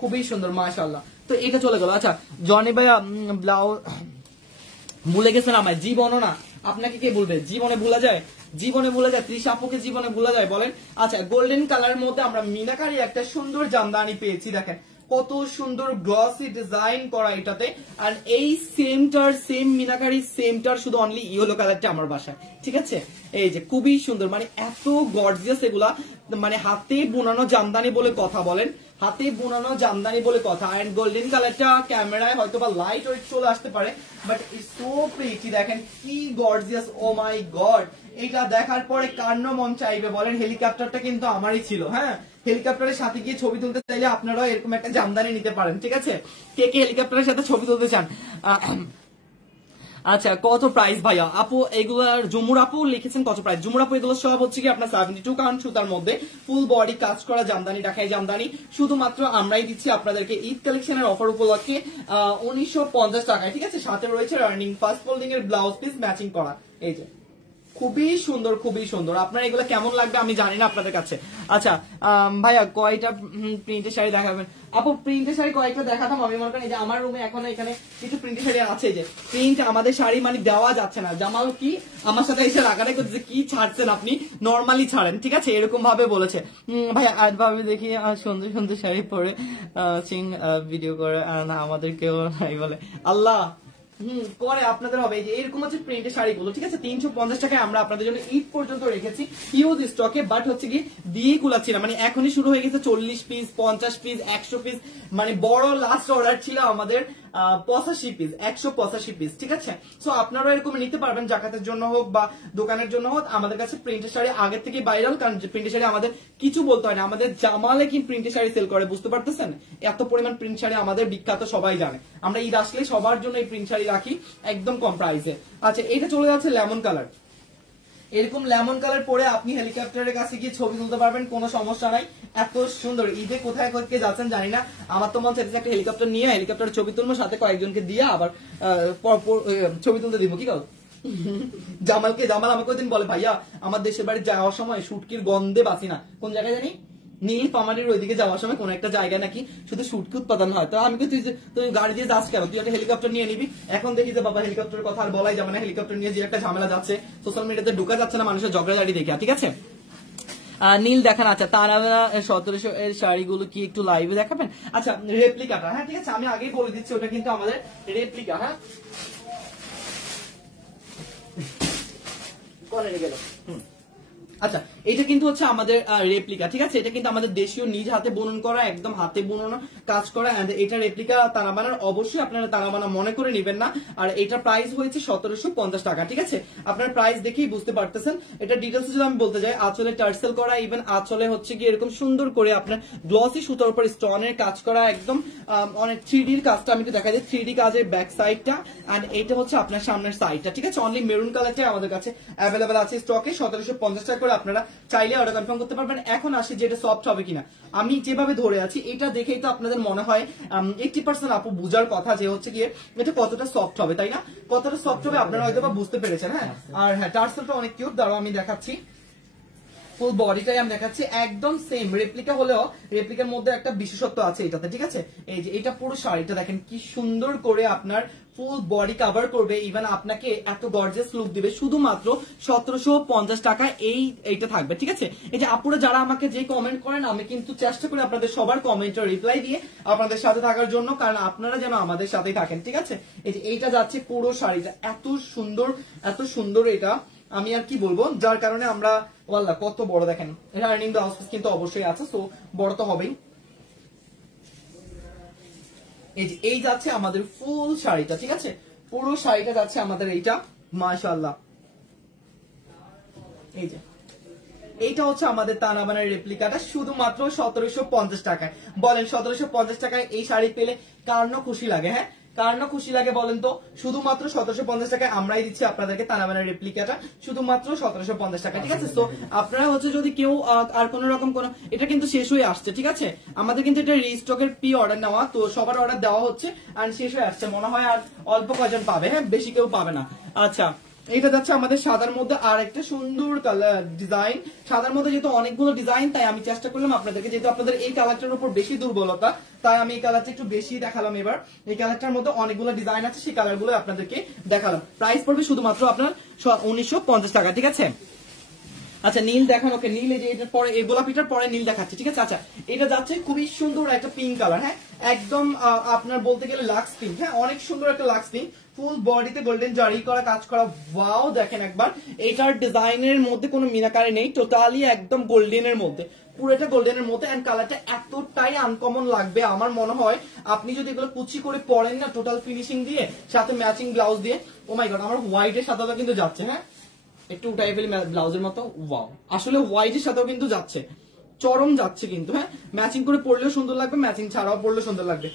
খুবই সুন্দর মাশাআল্লাহ। তো এটা চলে গেল। আচ্ছা জনি ভাইয়া ব্লাউজ ভুলে গেছেন আমায়? জীবনও না, আপনাকে কে বলবে? জীবনে ভুলা যায়? জীবনে ভুলে যায়? তৃষা আপুকে জীবনে ভুলা যায় বলেন? আচ্ছা গোল্ডেন কালারের মধ্যে আমরা মিনাকারি একটা সুন্দর জামদানি পেয়েছি, দেখেন কত সুন্দর গ্লসি ডিজাইন করা এটাতে। আর এই সেম মিনাকারি সেমটার শুধু অনলি ইয়েলো কালারটা আমার বাসায়, ঠিক আছে। এই যে খুবই সুন্দর, মানে এত গর্জিয়াস এগুলা, মানে হাতে বোনানো জামদানি বলে কথা বলেন, হাতে বোনানো জামদানি বলে কথা। এন্ড গোল্ডেন কালারটা ক্যামেরায় হয়তো বা লাইট ওয়েট চলে আসতে পারে, বাট ইটস সো প্রিটি। দেখেন কি গর্জিয়াস, ও মাই গড। এটা দেখার পরে কার মন চাইবে বলেন? হেলিকপ্টারটা কিন্তু আমারই ছিল। হ্যাঁ, হেলিকপ্টারের সাথে গিয়ে ছবি তুলতে চাইলে আপনারাও এরকম একটা জামদানি নিতে পারেন, ঠিক আছে। কে কে হেলিকপ্টারের সাথে ছবি তুলতে চান? আচ্ছা কত প্রাইস ভাইয়া? আপু এগুলার জুমুর আপু লিখেছেন কত প্রাইস? জুমুর আপু এগুলো সব হচ্ছে কি আপনার 72 কাউন্ট সুতার মধ্যে ফুল বডি কাজ করা জামদানি, ঢাকাই জামদানি। শুধুমাত্র আমরাই দিচ্ছি আপনাদেরকে ঈদ কালেকশনের অফার উপলক্ষে 1950 টাকায়, ঠিক আছে। সাথে রয়েছে রানিং ফার্স্ট ফোল্ডিং এর ব্লাউজ পিস ম্যাচিং করা। এই যে খুবই সুন্দর, খুবই সুন্দর। আপনার এগুলো কেমন লাগবে আমি জানি না আপনাদের কাছে। আচ্ছা ভাইয়া কয়টা প্রিন্টের শাড়ি দেখাবেন? আপু প্রিন্টের শাড়ি কয়েকটা দেখাতাম, আমি মনে করেন এই যে আমার রুমে এখন এখানে কিছু প্রিন্টের শাড়ি আছে, যে প্রিন্ট আমাদের শাড়ি মানে দেওয়া যাচ্ছে না। জামাল কি আমার সাথে এসে রাগারাগি করছে, কি ছাড়ছেন আপনি, নর্মালি ছাড়েন, ঠিক আছে, এরকম ভাবে বলেছে। ভাইয়া আজ ভাবে দেখি সুন্দর সুন্দর শাড়ি পরে ভিডিও করে না, আমাদের কেউ নাই বলে। আল্লাহ করে আপনাদের হবে। যে এরকম হচ্ছে প্রিন্টের শাড়িগুলো, ঠিক আছে। 350 টাকায় আমরা আপনাদের জন্য ঈদ পর্যন্ত রেখেছি হিউজ স্টকে, বাট হচ্ছে কি দিয়ে কুলাচ্ছি না, মানে এখনই শুরু হয়ে গেছে 40 পিস 50 পিস 100 পিস, মানে বড় লাস্ট অর্ডার ছিল আমাদের 85 পিস 185 পিস, ঠিক আছে। সো আপনারা এরকম নিতে পারবেন, জাকাতের জন্য হোক বা দোকানের জন্য হোক। আমাদের কাছে প্রিন্টের শাড়ি আগে থেকে ভাইরাল, কারণ প্রিন্টের শাড়ি আমাদের কিছু বলতে হয় না, আমাদের জামালে কি প্রিন্টের শাড়ি সেল করে, বুঝতে পারতেছেন? এত পরিমাণ প্রিন্ট শাড়ি আমাদের বিখ্যাত, সবাই জানে। আমরা ঈদ আসলে সবার জন্য এই প্রিন্ট শাড়ি রাখি একদম কম প্রাইসে। আচ্ছা এটা চলে যাচ্ছে লেমন কালার। এরকম লেমন কালার পরে আপনি হেলিকপ্টারের কাছে গিয়ে ছবি তুলতে পারবেন, কোনো সমস্যা নাই। এত সুন্দর। ঈদে কোথায় কোথায় যাচ্ছেন জানি না, আমার তো মন চাইছে একটা হেলিকপ্টার নিয়ে হেলিকপ্টারে ছবি তুলবো, সাথে কয়েকজনকে দিয়ে আবার ছবি তুলতে দিব। কি কাজ জামাল আমাকে ওই দিন বলে, ভাইয়া আমার দেশের বাড়ি যাওয়ার সময় শুটকির গন্ধে বাঁচি না। কোন জায়গায় জানি, নীল পামারির ওইদিকে যাওয়ার সময় কোন একটা জায়গায় নাকি শুধু শুটকি উৎপাদন হয়। তো আমি তুই গাড়ি দিয়ে যাস কেন, তুই একটা হেলিকপ্টার নিয়ে নিবি। এখন দেখি যে বাবা হেলিকপ্টারের কথা আর বলাই যাবে না, হেলিকপ্টার নিয়ে যে একটা ঝামেলা যাচ্ছে, সোশ্যাল মিডিয়াতে ঢুকা যাচ্ছে না, মানুষের ঝগড়াঝাড়ি দেখে, ঠিক আছে। নীল দেখান। আচ্ছা তারা 1700 এর শাড়িগুলো কি একটু লাইভে দেখাবেন? আচ্ছা রেপ্লিকাটা, হ্যাঁ ঠিক আছে, আমি আগেই বলে দিচ্ছি ওটা কিন্তু আমাদের রেপ্লিকা। হ্যাঁ কোনে গেল আচ্ছা, এটা কিন্তু হচ্ছে আমাদের রেপ্লিকা, ঠিক আছে? এটা কিন্তু আমাদের দেশীয় নিজ হাতে বুনন করা, একদম হাতে বুনন কাজ করা। এন্ড এটা রেপ্লিকা তারাবানার, অবশ্যই আপনারা তারাবানা মনে করে নেবেন না। আর এটা প্রাইস হয়েছে 1750 টাকা, ঠিক আছে? আপনার প্রাইস দেখেই বুঝতে পারতেছেন। এটা ডিটেলস যদি আমি বলতে যাই, আঁচলে টার্সেল করা, ইভেন আঁচলে হচ্ছে কি এরকম সুন্দর করে আপনার গ্লসি সুতার উপর স্টোনের কাজ করা, একদম অনেক 3D এর কাজটা আমি একটু দেখা যাই, 3D কাজের ব্যাক সাইডটা। এন্ড এটা হচ্ছে আপনার সামনের সাইডটা, ঠিক আছে? অনলি মেরুন কালারটাই আমাদের কাছে অ্যাভেলেবল আছে স্টকে। 1750 টাকা করে আপনারা চাইলে অর্ডার কনফার্ম করতে পারবেন। এখন আসে যেটা সফট হবে কিনা। আমি যেভাবে ধরে আছি এটা দেখেই তো আপনাদের মনে হয় 80% আপু বুঝার কথা যে হচ্ছে গিয়ে এটা কতটা সফট হবে, তাই না? কতটা সফট হবে আপনারা হয়তো বা বুঝতে পেরেছেন। হ্যাঁ, আর হ্যাঁ, টার্সেলটা অনেক কিউট। দাঁড়াও আমি দেখাচ্ছি, ফুল বডিটাই আমি দেখাচ্ছি, একদম সেম রেপ্লিকা হলেও রেপ্লিকার মধ্যে একটা বিশেষত্ব আছে এটাতে, ঠিক আছে? এই যে এটা পুরো শাড়িটা দেখেন কি সুন্দর করে আপনার ফুল বডি কভার করবে, ইভেন আপনাকে এত গর্জিয়াস লুক দিবে। শুধুমাত্র 1750 টাকা এইটা থাকবে, ঠিক আছে? এই যে আপুরা যারা আমাকে যে কমেন্ট করেন, আমি কিন্তু চেষ্টা করি আপনাদের সবার কমেন্টের রিপ্লাই দিয়ে আপনাদের সাথে থাকার জন্য, কারণ আপনারা যেন আমাদের সাথেই থাকেন, ঠিক আছে? এই যে এইটা যাচ্ছে পুরো শাড়িটা এত সুন্দর, এত সুন্দর, এটা আমি আর কি বলবো, যার কারণে আমরা ওয়াল্লাহ কত বড় দেখেন, রানিং ব্লাউজ কিন্তু অবশ্যই আছে, সো বড় তো হবেই। এই যাচ্ছে আমাদের ফুল শাড়িটা, ঠিক আছে? পুরো শাড়িটা যাচ্ছে আমাদের এইটা, মাশাআল্লাহ। এই যে এইটা হচ্ছে আমাদের তানাবানার রেপ্লিকাটা, শুধুমাত্র 1750 টাকায়। বলেন 1750 টাকায় এই শাড়ি পেলে কার না খুশি লাগে? হ্যাঁ, কার না খুশি লাগে বলেন তো? শুধুমাত্র 1750 টাকায় আমরাই দিচ্ছি আপনাদেরকে তানাবানার রেপ্লিকাটা, শুধুমাত্র 1750 টাকা, ঠিক আছে? তো আপনারা হচ্ছে যদি কেউ আর কোন রকম কোন, এটা কিন্তু শেষ হয়ে আসছে, ঠিক আছে? আমাদের কিন্তু এটা রিস্টকের প্রি অর্ডার নেওয়া, তো সবার অর্ডার দেওয়া হচ্ছে আর শেষ হয়ে আসছে, মনে হয় আর অল্প কয়জন পাবে, হ্যাঁ, বেশি কেউ পাবে না। আচ্ছা, এটা যাচ্ছে আমাদের সাদার মধ্যে আর একটা সুন্দর কালার ডিজাইন। সাদার মধ্যে যেহেতু অনেকগুলো ডিজাইন, তাই আমি চেষ্টা করলাম আপনাদেরকে, যেহেতু আপনাদের এই কালারটার উপর বেশি দুর্বলতা, তাই আমি এই কালারটা একটু বেশি দেখালাম। এবার এই কালারটার মধ্যে অনেকগুলো ডিজাইন আছে, সেই কালারগুলো আপনাদেরকে দেখালাম। প্রাইস পড়বে শুধুমাত্র আপনার 1950 টাকা, ঠিক আছে? আচ্ছা, নীল দেখান। ওকে, নীল, এই যে এটার পরে এই গোলাপিটার পরে নীল দেখাচ্ছে, ঠিক আছে? আচ্ছা, এটা যাচ্ছে খুবই সুন্দর একটা পিঙ্ক কালার, হ্যাঁ, একদম আপনার বলতে গেলে লাক্স পিঙ্ক। হ্যাঁ, অনেক সুন্দর একটা লাক্স পিঙ্ক, ফুল বডিতে গোল্ডেন জারি করা কাজ করা। ওয়াও, দেখেন একবার, এটার ডিজাইনের মধ্যে কোনো মিনাকারি নেই, টোটালি একদম গোল্ডেনের মধ্যে, পুরোটা গোল্ডেনের মধ্যে। এন্ড কালারটা এতটাই আনকমন লাগবে আমার মনে হয়, আপনি যদি এগুলো কুচি করে পরেন না টোটাল ফিনিশিং দিয়ে, সাথে ম্যাচিং ব্লাউজ দিয়ে, ও মাই গড, আমার হোয়াইটের সাথে কিন্তু যাচ্ছে। হ্যাঁ, একটু উঠাই ফেলি ব্লাউজের মতো। ওয়াও, আসলে হোয়াইটের সাথেও কিন্তু যাচ্ছে, চরম যাচ্ছে কিন্তু। হ্যাঁ, ম্যাচিং করে পরলেও সুন্দর লাগবে, ম্যাচিং ছাড়াও পরলেও সুন্দর লাগবে।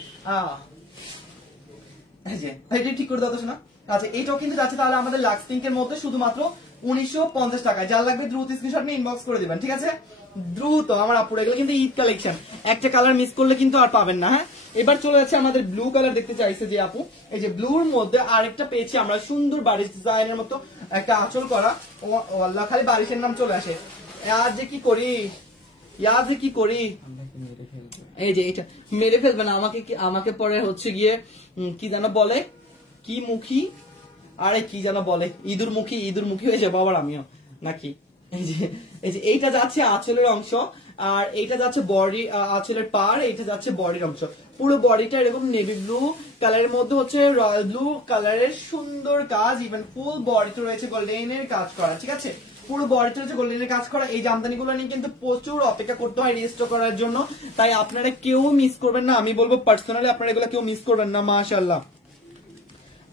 এটা ঠিক করে দাও না। আচ্ছা, এইটাও কিন্তু যাচ্ছে তাহলে আমাদের লাক্স পিঙ্কের মধ্যে, শুধুমাত্র 1950 টাকায়। যার লাগবে দ্রুত স্ক্রিনশট নিয়ে ইনবক্স করে দিবেন, ঠিক আছে? দ্রুত আমার আপুরা, এগুলো কিন্তু ঈদ কালেকশন, একটা কালার মিস করলে কিন্তু আর পাবেন না। হ্যাঁ, এবার চলে যাচ্ছে আমাদের ব্লু কালার দেখতে চাইছে যে আপু, এই যে ব্লুর মধ্যে আরেকটা পেয়েছি আমরা, সুন্দর বারিশ ডিজাইনের মতো একটা আঁচল করা। ও আল্লাহ, খালি বারিশের নাম চলে আসে, আর যে কি করি, ইয়ার যে কি করি। এই যে এটা মেরে ফেলবে না আমাকে, আমাকে পরে হচ্ছে গিয়ে কি যেন বলে, কি মুখী, আরে কি যেন বলে, ইঁদুর মুখী, ইঁদুর মুখী হয়ে যাবো আবার আমিও নাকি। এই যে এইটা যাচ্ছে আঁচলের অংশ, আর এইটা যাচ্ছে বডি, আঁচলের পার, এইটা যাচ্ছে বডির অংশ। পুরো বডিটা এরকম নেভি ব্লু কালারের মধ্যে হচ্ছে রয়্যাল ব্লু কালারের সুন্দর কাজ, ইভেন ফুল বডিতে রয়েছে গোল্ডেনের কাজ করা, ঠিক আছে? পুরো বডিতে রয়েছে গোল্ডেনের কাজ করা। এই জামদানিগুলো নিয়ে কিন্তু প্রচুর অপেক্ষা করতে হয় রেজিস্টার করার জন্য, তাই আপনারা কেউ মিস করবেন না। আমি বলবো পার্সোনালি আপনারা এগুলো কেউ মিস করবেন না। মাশাআল্লাহ,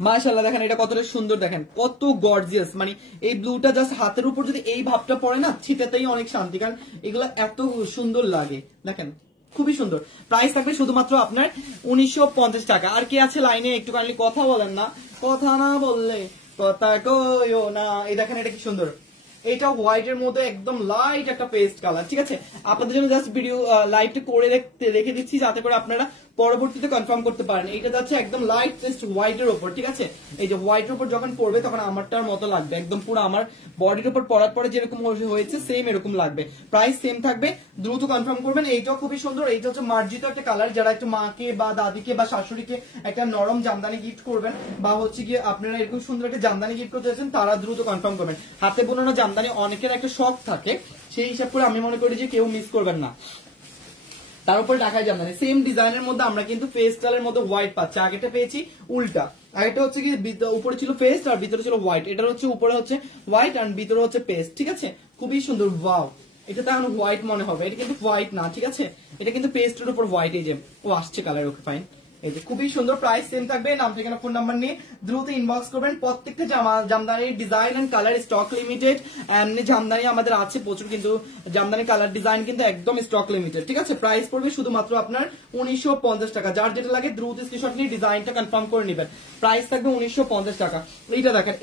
মাশাআল্লাহ, দেখেন এটা কতটা সুন্দর, দেখেন কত গর্জিয়াস। মানে এই ব্লুটা জাস্ট হাতের উপর যদি এই ভাবটা পড়ে না, ছিটাতেই অনেক শান্তি, কারণ এগুলো এত সুন্দর লাগে। দেখেন খুবই সুন্দর। প্রাইস থাকবে শুধুমাত্র আপনার 1950 টাকা। আর কি আছে লাইনে? একটু কাইন্ডলি কথা বলেন না, কথা না বললে কথা কইও না। এই দেখেন এটা কি সুন্দর, এটা হোয়াইটের মধ্যে একদম লাইট একটা পেস্ট কালার, ঠিক আছে? আপনাদের জন্য জাস্ট ভিডিও লাইটটা করে রেখে দিচ্ছি, যাতে করে আপনারা পরবর্তীতে কনফার্ম করতে পারেন। এটা যাচ্ছে একদম লাইট পেস্ট হোয়াইটের উপর, ঠিক আছে? এই যে হোয়াইটের উপর যখন পড়বে তখন আমারটার মতো লাগবে, একদম পুরো আমার বডির উপর পড়ার পরে যেরকম হয়েছে সেম এরকম লাগবে। প্রাইস সেম থাকবে, দ্রুত কনফার্ম করবেন। এইটাও খুবই সুন্দর, এইটা হচ্ছে মার্জিত একটা কালার। যারা একটু মাকে বা দাদিকে বা শাশুড়িকে একটা নরম জামদানি গিফট করবেন, বা হচ্ছে গিয়ে আপনারা এরকম সুন্দর একটা জামদানি গিফট করতে চাচ্ছেন, তারা দ্রুত কনফার্ম করবেন। হাতে বোনানো জামদানি অনেকের একটা শখ থাকে, সেই হিসাব করে আমি মনে করি যে কেউ মিস করবেন না। তার উপরে ঢাকায় জামদানি সেম ডিজাইনের মধ্যে আমরা কিন্তু ফেস্টালের মধ্যে হোয়াইট পাচ্ছি, আগেটা পেয়েছি উল্টা, আগেটা হচ্ছে কি উপরে ছিল পেস্ট আর ভিতরে ছিল হোয়াইট, এটা হচ্ছে উপরে হচ্ছে হোয়াইট আর ভিতরে হচ্ছে পেস্ট, ঠিক আছে খুবই সুন্দর। ওয়াও, এটা তো এখন হোয়াইট মনে হবে, এটা কিন্তু হোয়াইট না, ঠিক আছে এটা কিন্তু পেস্টের উপর হোয়াইট, এই যে ও আসছে কালার, ওকে ফাইন। এই যে খুবই সুন্দর, প্রাইস সেম থাকবে, নাম ঠিকানা ফোন নাম্বার নিয়ে দ্রুত ইনবক্স করবেন। প্রত্যেকটা জামদানির design and colour stock limited, এমনি জামদানি আমাদের আছে প্রচুর, কিন্তু জামদানি কালার ডিজাইন কিন্তু একদম স্টক লিমিটেড, ঠিক আছে। প্রাইস পড়বে শুধুমাত্র আপনার 1950 টাকা, যার যেটা লাগে দ্রুত স্ক্রিনশট নিয়ে ডিজাইনটা কনফার্ম করে নেবেন। প্রাইস থাকবে 1950 টাকা। এইটা দেখেন,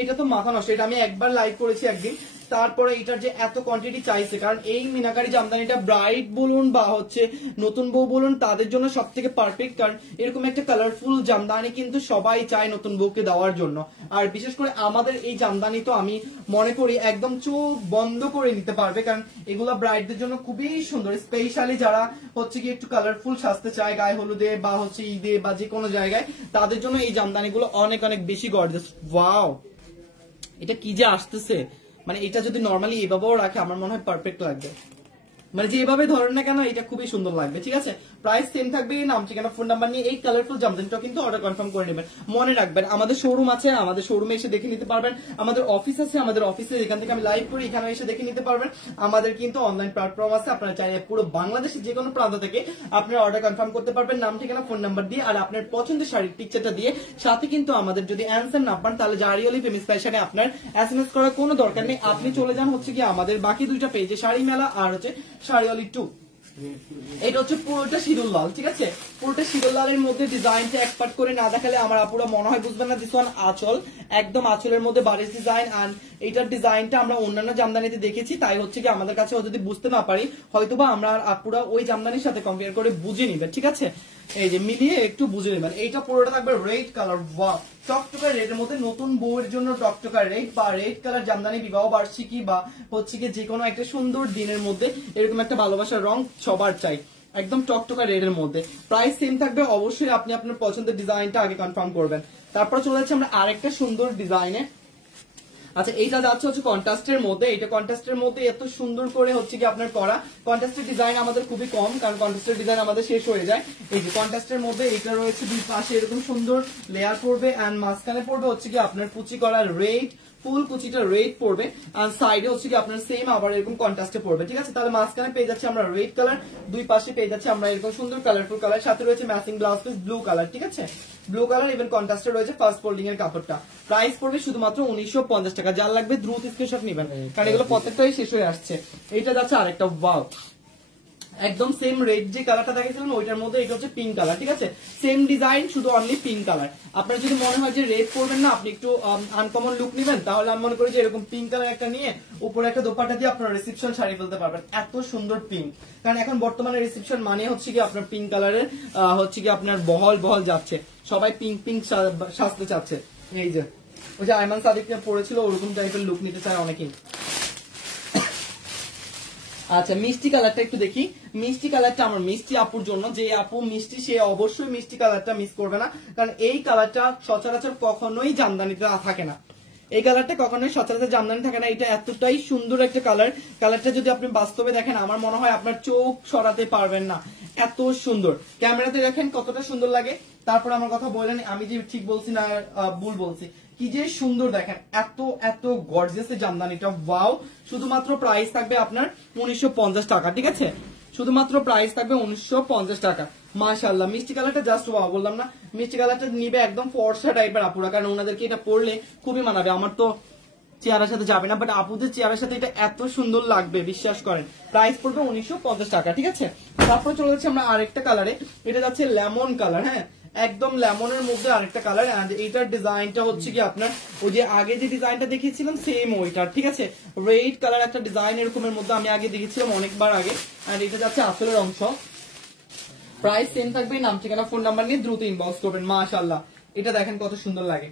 এইটা তো মাথা নষ্ট, এটা আমি একবার লাইভ করেছি একদিন, তারপরে এটার যে এত কোয়ান্টিটি চাইছে, কারণ এই মিনাকারি জামদানিটা ব্রাইড বলুন বা হচ্ছে নতুন বউ বলুন তাদের জন্য সব থেকে পারফেক্ট, কারণ এরকম একটা কালারফুল জামদানি কিন্তু সবাই চায় নতুন বউকে দেওয়ার জন্য। আর বিশেষ করে আমাদের এই জামদানি তো আমি মনে করি একদম চোখ বন্ধ করে নিতে পারবে, কারণ এগুলা ব্রাইডদের জন্য খুবই সুন্দর, স্পেশালি যারা হচ্ছে কি একটু কালারফুল সাজতে চায় গায়ে হলুদে বা হচ্ছে ঈদে বা যে কোনো জায়গায়, তাদের জন্য এই জামদানিগুলো অনেক অনেক বেশি গর্জিয়াস। ওয়াও, এটা কি যে আসতেছে, মানে এটা যদি নর্মালি এভাবেও রাখে আমার মনে হয় পারফেক্ট লাগবে, মানে যে এভাবে ধরেন না কেন এটা খুবই সুন্দর লাগবে, ঠিক আছে। প্রাইস সেম থাকবে, নাম ঠিকানা ফোন নাম্বার নিয়ে এই কালারফুল জামদানিটা কিন্তু অর্ডার কনফার্ম করে নেবেন। মনে রাখবেন আমাদের শোরুম আছে, আমাদের শোরুমে এসে দেখে নিতে পারবেন, আমাদের অফিস আছে, আমাদের অফিসে এখান থেকে আমি লাইভ করি, এখানে এসে দেখে নিতে পারবেন। আমাদের কিন্তু অনলাইন প্ল্যাটফর্ম আছে, আপনারা চাইলে পুরো বাংলাদেশে যে কোনো প্রান্ত থেকে আপনারা অর্ডার কনফার্ম করতে পারবেন নাম ঠিকানা ফোন নাম্বার দিয়ে, আর আপনার পছন্দের শাড়ির পিকচারটা দিয়ে। সাথে কিন্তু আমাদের যদি অ্যান্সার না পান তাহলে জারিওলি ফেমিস ফ্যাশনে আপনার এসএমএস করার কোনো দরকার নেই, আপনি চলে যান হচ্ছে কি আমাদের বাকি দুইটা পেজে, শাড়ি মেলা আর হচ্ছে শাড়িওয়ালি 2। এটা হচ্ছে পুরোটা শিরুল লাল, ঠিক আছে পুরোটা শিরুল লালের মধ্যে ডিজাইনটা এক পার্ট করে না দেখালে আমার আপুরা মনে হয় বুঝবেন না। দিস ওয়ান আঁচল, একদম আঁচলের মধ্যে বারিশ ডিজাইন, এন্ড এইটার ডিজাইনটা আমরা অন্যান্য জামদানিতে দেখেছি, তাই হচ্ছে কি আমাদের কাছে যদি বুঝতে না পারি হয়তোবা আমরা আপুরা ওই জামদানির সাথে কম্পেয়ার করে বুঝে নিবেন, ঠিক আছে এই যে মিলিয়ে একটু বুঝে নেবেন। এইটা পুরোটা থাকবে রেড কালার, ওয়াও টকটকা রেড এর মধ্যে, নতুন বউয়ের জন্য টকটকা রেড বা রেড কালার জামদানি বিবাহ বার্ষিকী বা হচ্ছে কি যে কোনো একটা সুন্দর দিনের মধ্যে এরকম একটা ভালোবাসার রং সবার চাই, একদম টকটকা রেড এর মধ্যে। প্রাইস সেম থাকবে, অবশ্যই আপনি আপনার পছন্দের ডিজাইনটা আগে কনফার্ম করবেন। তারপর চলে যাচ্ছে আমরা আরেকটা সুন্দর ডিজাইনে। আচ্ছা এইটা যাচ্ছে হচ্ছে কন্ট্রাস্টের মধ্যে, এটা কন্ট্রাস্টের মধ্যে এত সুন্দর করে হচ্ছে কি আপনার করা, কন্ট্রাস্টের ডিজাইন আমাদের খুবই কম, কারণ কন্ট্রাস্টের ডিজাইন আমাদের শেষ হয়ে যায়। এই যে কন্ট্রাস্টের মধ্যে এটা রয়েছে, দুই পাশে এরকম সুন্দর লেয়ার পড়বে, এন্ড মাঝখানে পড়বে হচ্ছে কি আপনার কুচি করা রেড, ফুল কুচিটা রেড পড়বে, আর সাইডে হচ্ছে কি আপনার সেম আবার এরকম কন্ট্রাস্টে পড়বে, ঠিক আছে। তাহলে মাঝখানে পেয়ে যাচ্ছে আমরা রেড কালার, দুই পাশে পেয়ে যাচ্ছে আমরা এরকম সুন্দর কালারফুল কালার, সাথে রয়েছে matching blouse piece blue colour, ঠিক আছে ব্লু কালার, ইভেন কন্ট্রাস্টে রয়েছে ফার্স্ট ফোল্ডিং এর কাপড়টা। প্রাইস পড়বে শুধুমাত্র 1950 টাকা, যার লাগবে দ্রুত স্ক্রিনশট নেবেন, কারণ এগুলো প্রত্যেকটাই শেষ হয়ে আসছে। এইটা যাচ্ছে আরেকটা, ওয়াও একদম সেম রেড যে কালারটা দেখেছিলেন ওইটার মধ্যে এটা হচ্ছে পিঙ্ক কালার, ঠিক আছে সেম ডিজাইন, শুধু অনলি পিঙ্ক কালার। আপনার যদি মনে হয় যে রেড পরবেন না, আপনি একটু আনকমন লুক নেবেন, তাহলে আমি মনে করি যে এরকম পিঙ্ক কালার একটা নিয়ে উপরে একটা দোপাট্টা দিয়ে আপনার রিসেপশন শাড়ি ফেলতে পারবেন, এত সুন্দর পিঙ্ক। কারণ এখন বর্তমানে রিসেপশন মানে হচ্ছে কি আপনার পিঙ্ক কালারের হচ্ছে কি আপনার বহল বহল যাচ্ছে, সবাই পিঙ্ক পিঙ্ক সাজতে চাচ্ছে। এই যে ওই যে আয়মান সাদিক পড়েছিল ওরকম টাইপের লুক নিতে চায় অনেকেই। আচ্ছা মিষ্টি কালারটা একটু দেখি, মিষ্টি কালারটা আমার মিষ্টি আপুর জন্য, যে আপু মিষ্টি সে অবশ্যই মিষ্টি কালারটা মিস করবে না, কারণ এই কালারটা সচরাচর কখনোই জামদানিতে থাকে না, এই কালারটা কখনোই সচরাচর জামদানি থাকে না। এটা এতটাই সুন্দর একটা কালার, কালারটা যদি আপনি বাস্তবে দেখেন আমার মনে হয় আপনার চোখ সরাতে পারবেন না, এত সুন্দর। ক্যামেরাতে দেখেন কতটা সুন্দর লাগে, তারপর আমার কথা বলেন আমি যে ঠিক বলছি না ভুল বলছি, কি যে সুন্দর দেখেন, এত এত গর্জিয়াস জামদানিটা, ওয়াও। শুধুমাত্র প্রাইস থাকবে আপনার 1950 টাকা, ঠিক আছে শুধুমাত্র প্রাইস থাকবে 1950 টাকা। মাশাআল্লাহ মিষ্টি কালারটা জাস্ট ওয়াও, বললাম না মিষ্টি কালারটা নিবে একদম ফর্সা টাইপের আপুরা, কারণ ওনাদেরকে এটা পরলে খুবই মানাবে, আমার তো চেয়ারের সাথে যাবে না, বাট আপুদের চেয়ারের সাথে এটা এত সুন্দর লাগবে বিশ্বাস করেন। প্রাইস পড়বে 1950 টাকা, ঠিক আছে। তারপর চলে যাচ্ছে আমরা আরেকটা কালারে, এটা যাচ্ছে লেমন কালার, হ্যাঁ একদম লেমনের মধ্যে আরেকটা কালার, এন্ড এইটার ডিজাইনটা হচ্ছে কি আপনার ওই যে আগে যে ডিজাইনটা দেখিয়েছিলাম সেম ওইটার, ঠিক আছে রেড কালার একটা ডিজাইন এরকমের মধ্যে আমি আগে দেখেছিলাম অনেকবার আগে, এন্ড এটা যাচ্ছে আসলের অংশ। প্রাইস সেম থাকবে, নাম ঠিকানা ফোন নাম্বার নিয়ে দ্রুত ইনবক্স করবেন। মাশাআল্লাহ এটা দেখেন কত সুন্দর লাগে,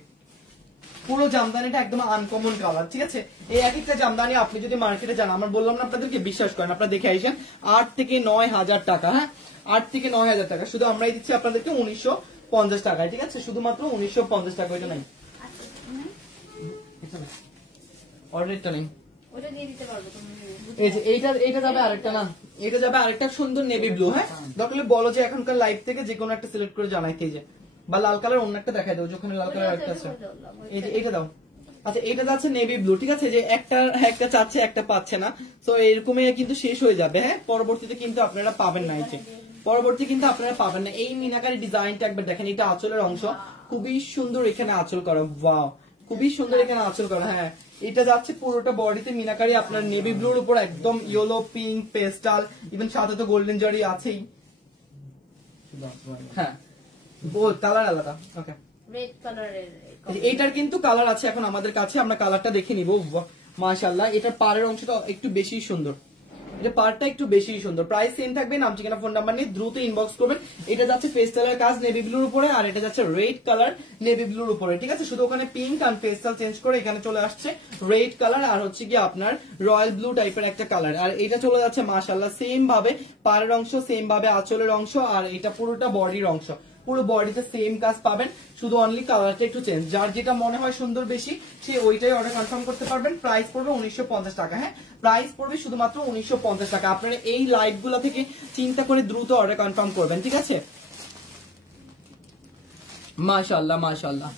পুরো জামদানিটা একদম আনকমন কালার, ঠিক আছে। এই এক একটা জামদানি আপনি যদি মার্কেটে যান, আমার বললাম না আপনাদেরকে বিশ্বাস করেন, আপনারা দেখে আইসেন 8 থেকে 9 হাজার টাকা, হ্যাঁ 8 থেকে 9 হাজার টাকা, শুধু আমরাই দিচ্ছি আপনাদেরকে 1950 টাকায়, ঠিক আছে শুধুমাত্র 1950 টাকা। ওইটা নাই অর্ডারটা নেই, এই যে এইটা যাবে আরেকটা না, এটা যাবে আরেকটা সুন্দর নেভি ব্লু। হ্যাঁ, দরকার বলো যে এখনকার লাইভ থেকে যে কোনো একটা সিলেক্ট করে জানাইতে, যে বা লাল কালার অন্য একটা দেখাই দাও, যেখানে লাল কালার একটা আছে, এই যে এটা দাও। আচ্ছা, এটা যাচ্ছে নেভি ব্লু, ঠিক আছে, যে একটা চাচ্ছে একটা পাচ্ছে না, তো এরকমই কিন্তু শেষ হয়ে যাবে। হ্যাঁ, পরবর্তীতে কিন্তু আপনারা পাবেন না, এই যে পরবর্তী কিন্তু আপনারা পাবেন না। এই মিনাকারি ডিজাইনটা একবার দেখেন, এটা আঁচলের অংশ, খুবই সুন্দর এখানে আঁচল করা, ওয়াও খুবই সুন্দর এখানে আঁচল করা। হ্যাঁ, এটা যাচ্ছে পুরোটা বডিতে মিনাকারি, আপনার নেভি ব্লুর উপর একদম ইয়েলো, পিঙ্ক, পেস্টাল, ইভেন সাথে তো গোল্ডেন জারি আছেই। হ্যাঁ, কালার আলাদা। ওকে, রেড কালারের এইটার কিন্তু কালার আছে এখন আমাদের কাছে, আমরা কালারটা দেখে নিব। মাশাআল্লাহ, এটার পাড়ের অংশটা একটু বেশি সুন্দর, এটা পার্টটা একটু বেশি সুন্দর। প্রাইস সেম থাকবে, নাম ঠিকানা ফোন নাম্বার নিয়ে দ্রুত ইনবক্স করবেন। এটা যাচ্ছে পেস্টালের কাজ নেভি ব্লুর উপরে, আর এটা যাচ্ছে রেড কালার নেভি ব্লুর উপরে, ঠিক আছে। শুধু ওখানে পিঙ্ক আর পেস্টাল চেঞ্জ করে এখানে চলে আসছে রেড কালার, আর হচ্ছে কি আপনার রয়্যাল ব্লু টাইপের একটা কালার। আর এটা চলে যাচ্ছে মাশাআল্লাহ সেম ভাবে পাড়ের অংশ, সেম ভাবে আঁচলের অংশ, আর এটা পুরোটা বডির অংশ, পুরো বডিতে সেম কাজ পাবেন, শুধু অনলি কালারটা একটু চেঞ্জ। যার যেটা মনে হয় সুন্দর বেশি, সে ওইটাই অর্ডার কনফার্ম করতে পারবেন। প্রাইস পড়বে 1950 টাকা। হ্যাঁ, প্রাইস পড়বে শুধুমাত্র 1950 টাকা। আপনারা এই লাইভ গুলা থেকে চিন্তা করে দ্রুত অর্ডার কনফার্ম করবেন, ঠিক আছে। মাশাআল্লাহ মাশাআল্লাহ,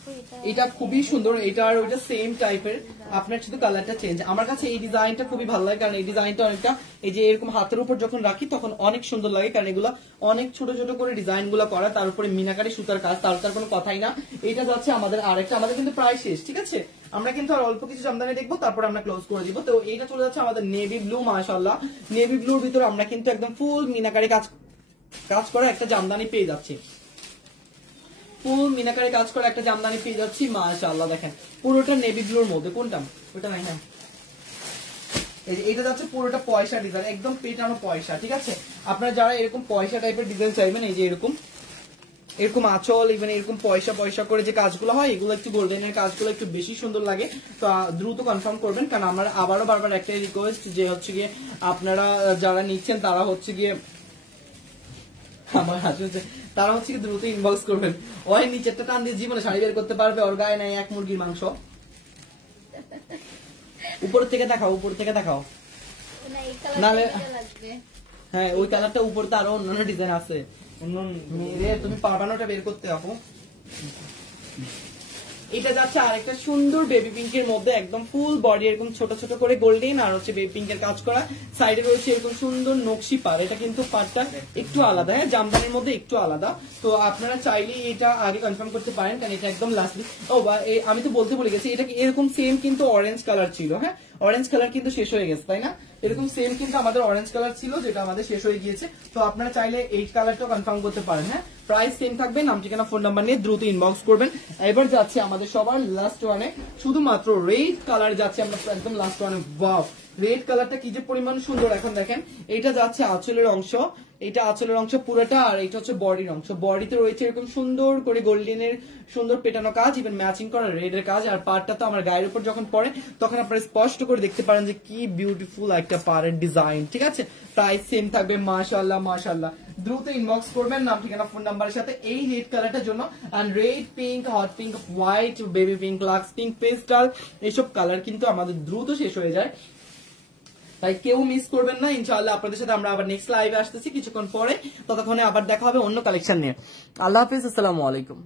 এটা খুবই সুন্দর, এটা আর ওইটা সেম টাইপের, আপনার শুধু কালারটা চেঞ্জ। আমার কাছে এই ডিজাইনটা খুবই ভালো লাগে, কারণ এই ডিজাইনটা অনেকটা এই যে এরকম হাতের উপর যখন রাখি তখন অনেক সুন্দর লাগে, কারণ এগুলো অনেক ছোট ছোট করে ডিজাইন গুলো করা, তার উপরে মিনাকারি সুতার কাজ, তার কোনো কথাই না। এটা যাচ্ছে আমাদের আরেকটা, আমাদের কিন্তু প্রায় শেষ, ঠিক আছে। আমরা কিন্তু আর অল্প কিছু জামদানি দেখবো, তারপর আমরা ক্লোজ করে দিব। তো এইটা চলে যাচ্ছে আমাদের নেভি ব্লু। মাশাআল্লাহ, নেভি ব্লুর ভিতরে আমরা কিন্তু একদম ফুল মিনাকারি কাজ করা একটা জামদানি পেয়ে যাচ্ছি, ফুল মিনাকারে কাজ করে একটা জামদানি পেয়ে যাচ্ছি। মাশাআল্লাহ, দেখেন পুরোটা নেভি ব্লুর মধ্যে, কোনটা ওটা নাই। হ্যাঁ, এটা যাচ্ছে পুরোটা পয়সা ডিজাইন, একদম পেটানো পয়সা, ঠিক আছে। আপনারা যারা এরকম পয়সা টাইপের ডিজাইন চাইবেন, এই যে এরকম আঁচল, ইভেন এরকম পয়সা পয়সা করে যে কাজগুলো হয়, এগুলো একটু গোল্ডেনের কাজগুলো একটু বেশি সুন্দর লাগে। তো দ্রুত কনফার্ম করবেন, কারণ আমার আবারও বারবার একটাই রিকোয়েস্ট, যে হচ্ছে গিয়ে আপনারা যারা নিচ্ছেন তারা হচ্ছে গিয়ে আমার হাতে তারা হচ্ছে কি দ্রুত ইনবক্স করবেন। ওই নিচেরটা টান দিয়ে জীবনে শাড়ি বের করতে পারবে, ওর গায়ে নাই এক মুরগির মাংস। উপর থেকে দেখাও, উপর থেকে দেখাও, নালে হ্যাঁ ওই কালারটা উপরতে আরো অন্যান্য ডিজাইন আছে, তুমি পারবা না ওটা বের করতে। আপু, এটা যাচ্ছে আরেকটা সুন্দর বেবি পিঙ্কের মধ্যে, একদম ফুল বডি এরকম ছোট ছোট করে গোল্ডেন আর হচ্ছে বেবি পিঙ্কের কাজ করা, সাইডে রয়েছে এরকম সুন্দর নকশি পার। এটা কিন্তু পারটা একটু আলাদা, হ্যাঁ জামদানির মধ্যে একটু আলাদা। তো আপনারা চাইলে এটা আগে কনফার্ম করতে পারেন, কারণ এটা একদম লাস্টলি। ও বা আমি তো বলতে ভুলে গেছি, এটা এরকম সেম কিন্তু অরেঞ্জ কালার ছিল। হ্যাঁ, অরেঞ্জ কালার কিন্তু শেষ হয়ে গেছে, তাই না? এরকম সেম কিন্তু আমাদের অরেঞ্জ কালার ছিল, যেটা আমাদের শেষ হয়ে গিয়েছে। তো আপনারা চাইলে এই কালারটাও কনফার্ম করতে পারেন। হ্যাঁ, প্রাইস সেম থাকবে, নাম ঠিকানা ফোন নাম্বার নিয়ে দ্রুত ইনবক্স করবেন। এবার যাচ্ছে আমাদের সবার লাস্ট ওয়ানে, শুধুমাত্র রেড কালার যাচ্ছে আমরা একদম লাস্ট ওয়ানে। ওয়াও, রেড কালারটা কি যে পরিমাণ সুন্দর, এখন দেখেন। এটা যাচ্ছে আঁচলের অংশ, এটা আঁচলের অংশ পুরোটা, আর এটা হচ্ছে বডির অংশ। বডিতে রয়েছে এরকম সুন্দর করে গোল্ডেনের সুন্দর পেটানো কাজ, ইভেন ম্যাচিং করা রেডের কাজ। আর পাড়টা তো আমার গায়ের উপর যখন পড়ে তখন আপনারা স্পষ্ট করে দেখতে পারেন যে কি বিউটিফুল একটা পাড়ের ডিজাইন, ঠিক আছে। প্রাইস সেম থাকবে। মাশাআল্লাহ মাশাআল্লাহ, দ্রুত ইনবক্স করবেন নাম ঠিকানা ফোন নাম্বারের সাথে এই রেড কালারটার জন্য। আর red, pink, hot pink, white, baby pink, Lux pink, pastel, এইসব কালার কিন্তু আমাদের দ্রুত শেষ হয়ে যায়, তাই কেউ মিস করবেন না। ইনশাআল্লাহ আপনাদের সাথে আমরা আবার নেক্সট লাইভে আসতেছি কিছুক্ষণ পরে, ততক্ষণে আবার দেখা হবে অন্য কালেকশন নিয়ে। আল্লাহ হাফিজ, আসসালামু আলাইকুম।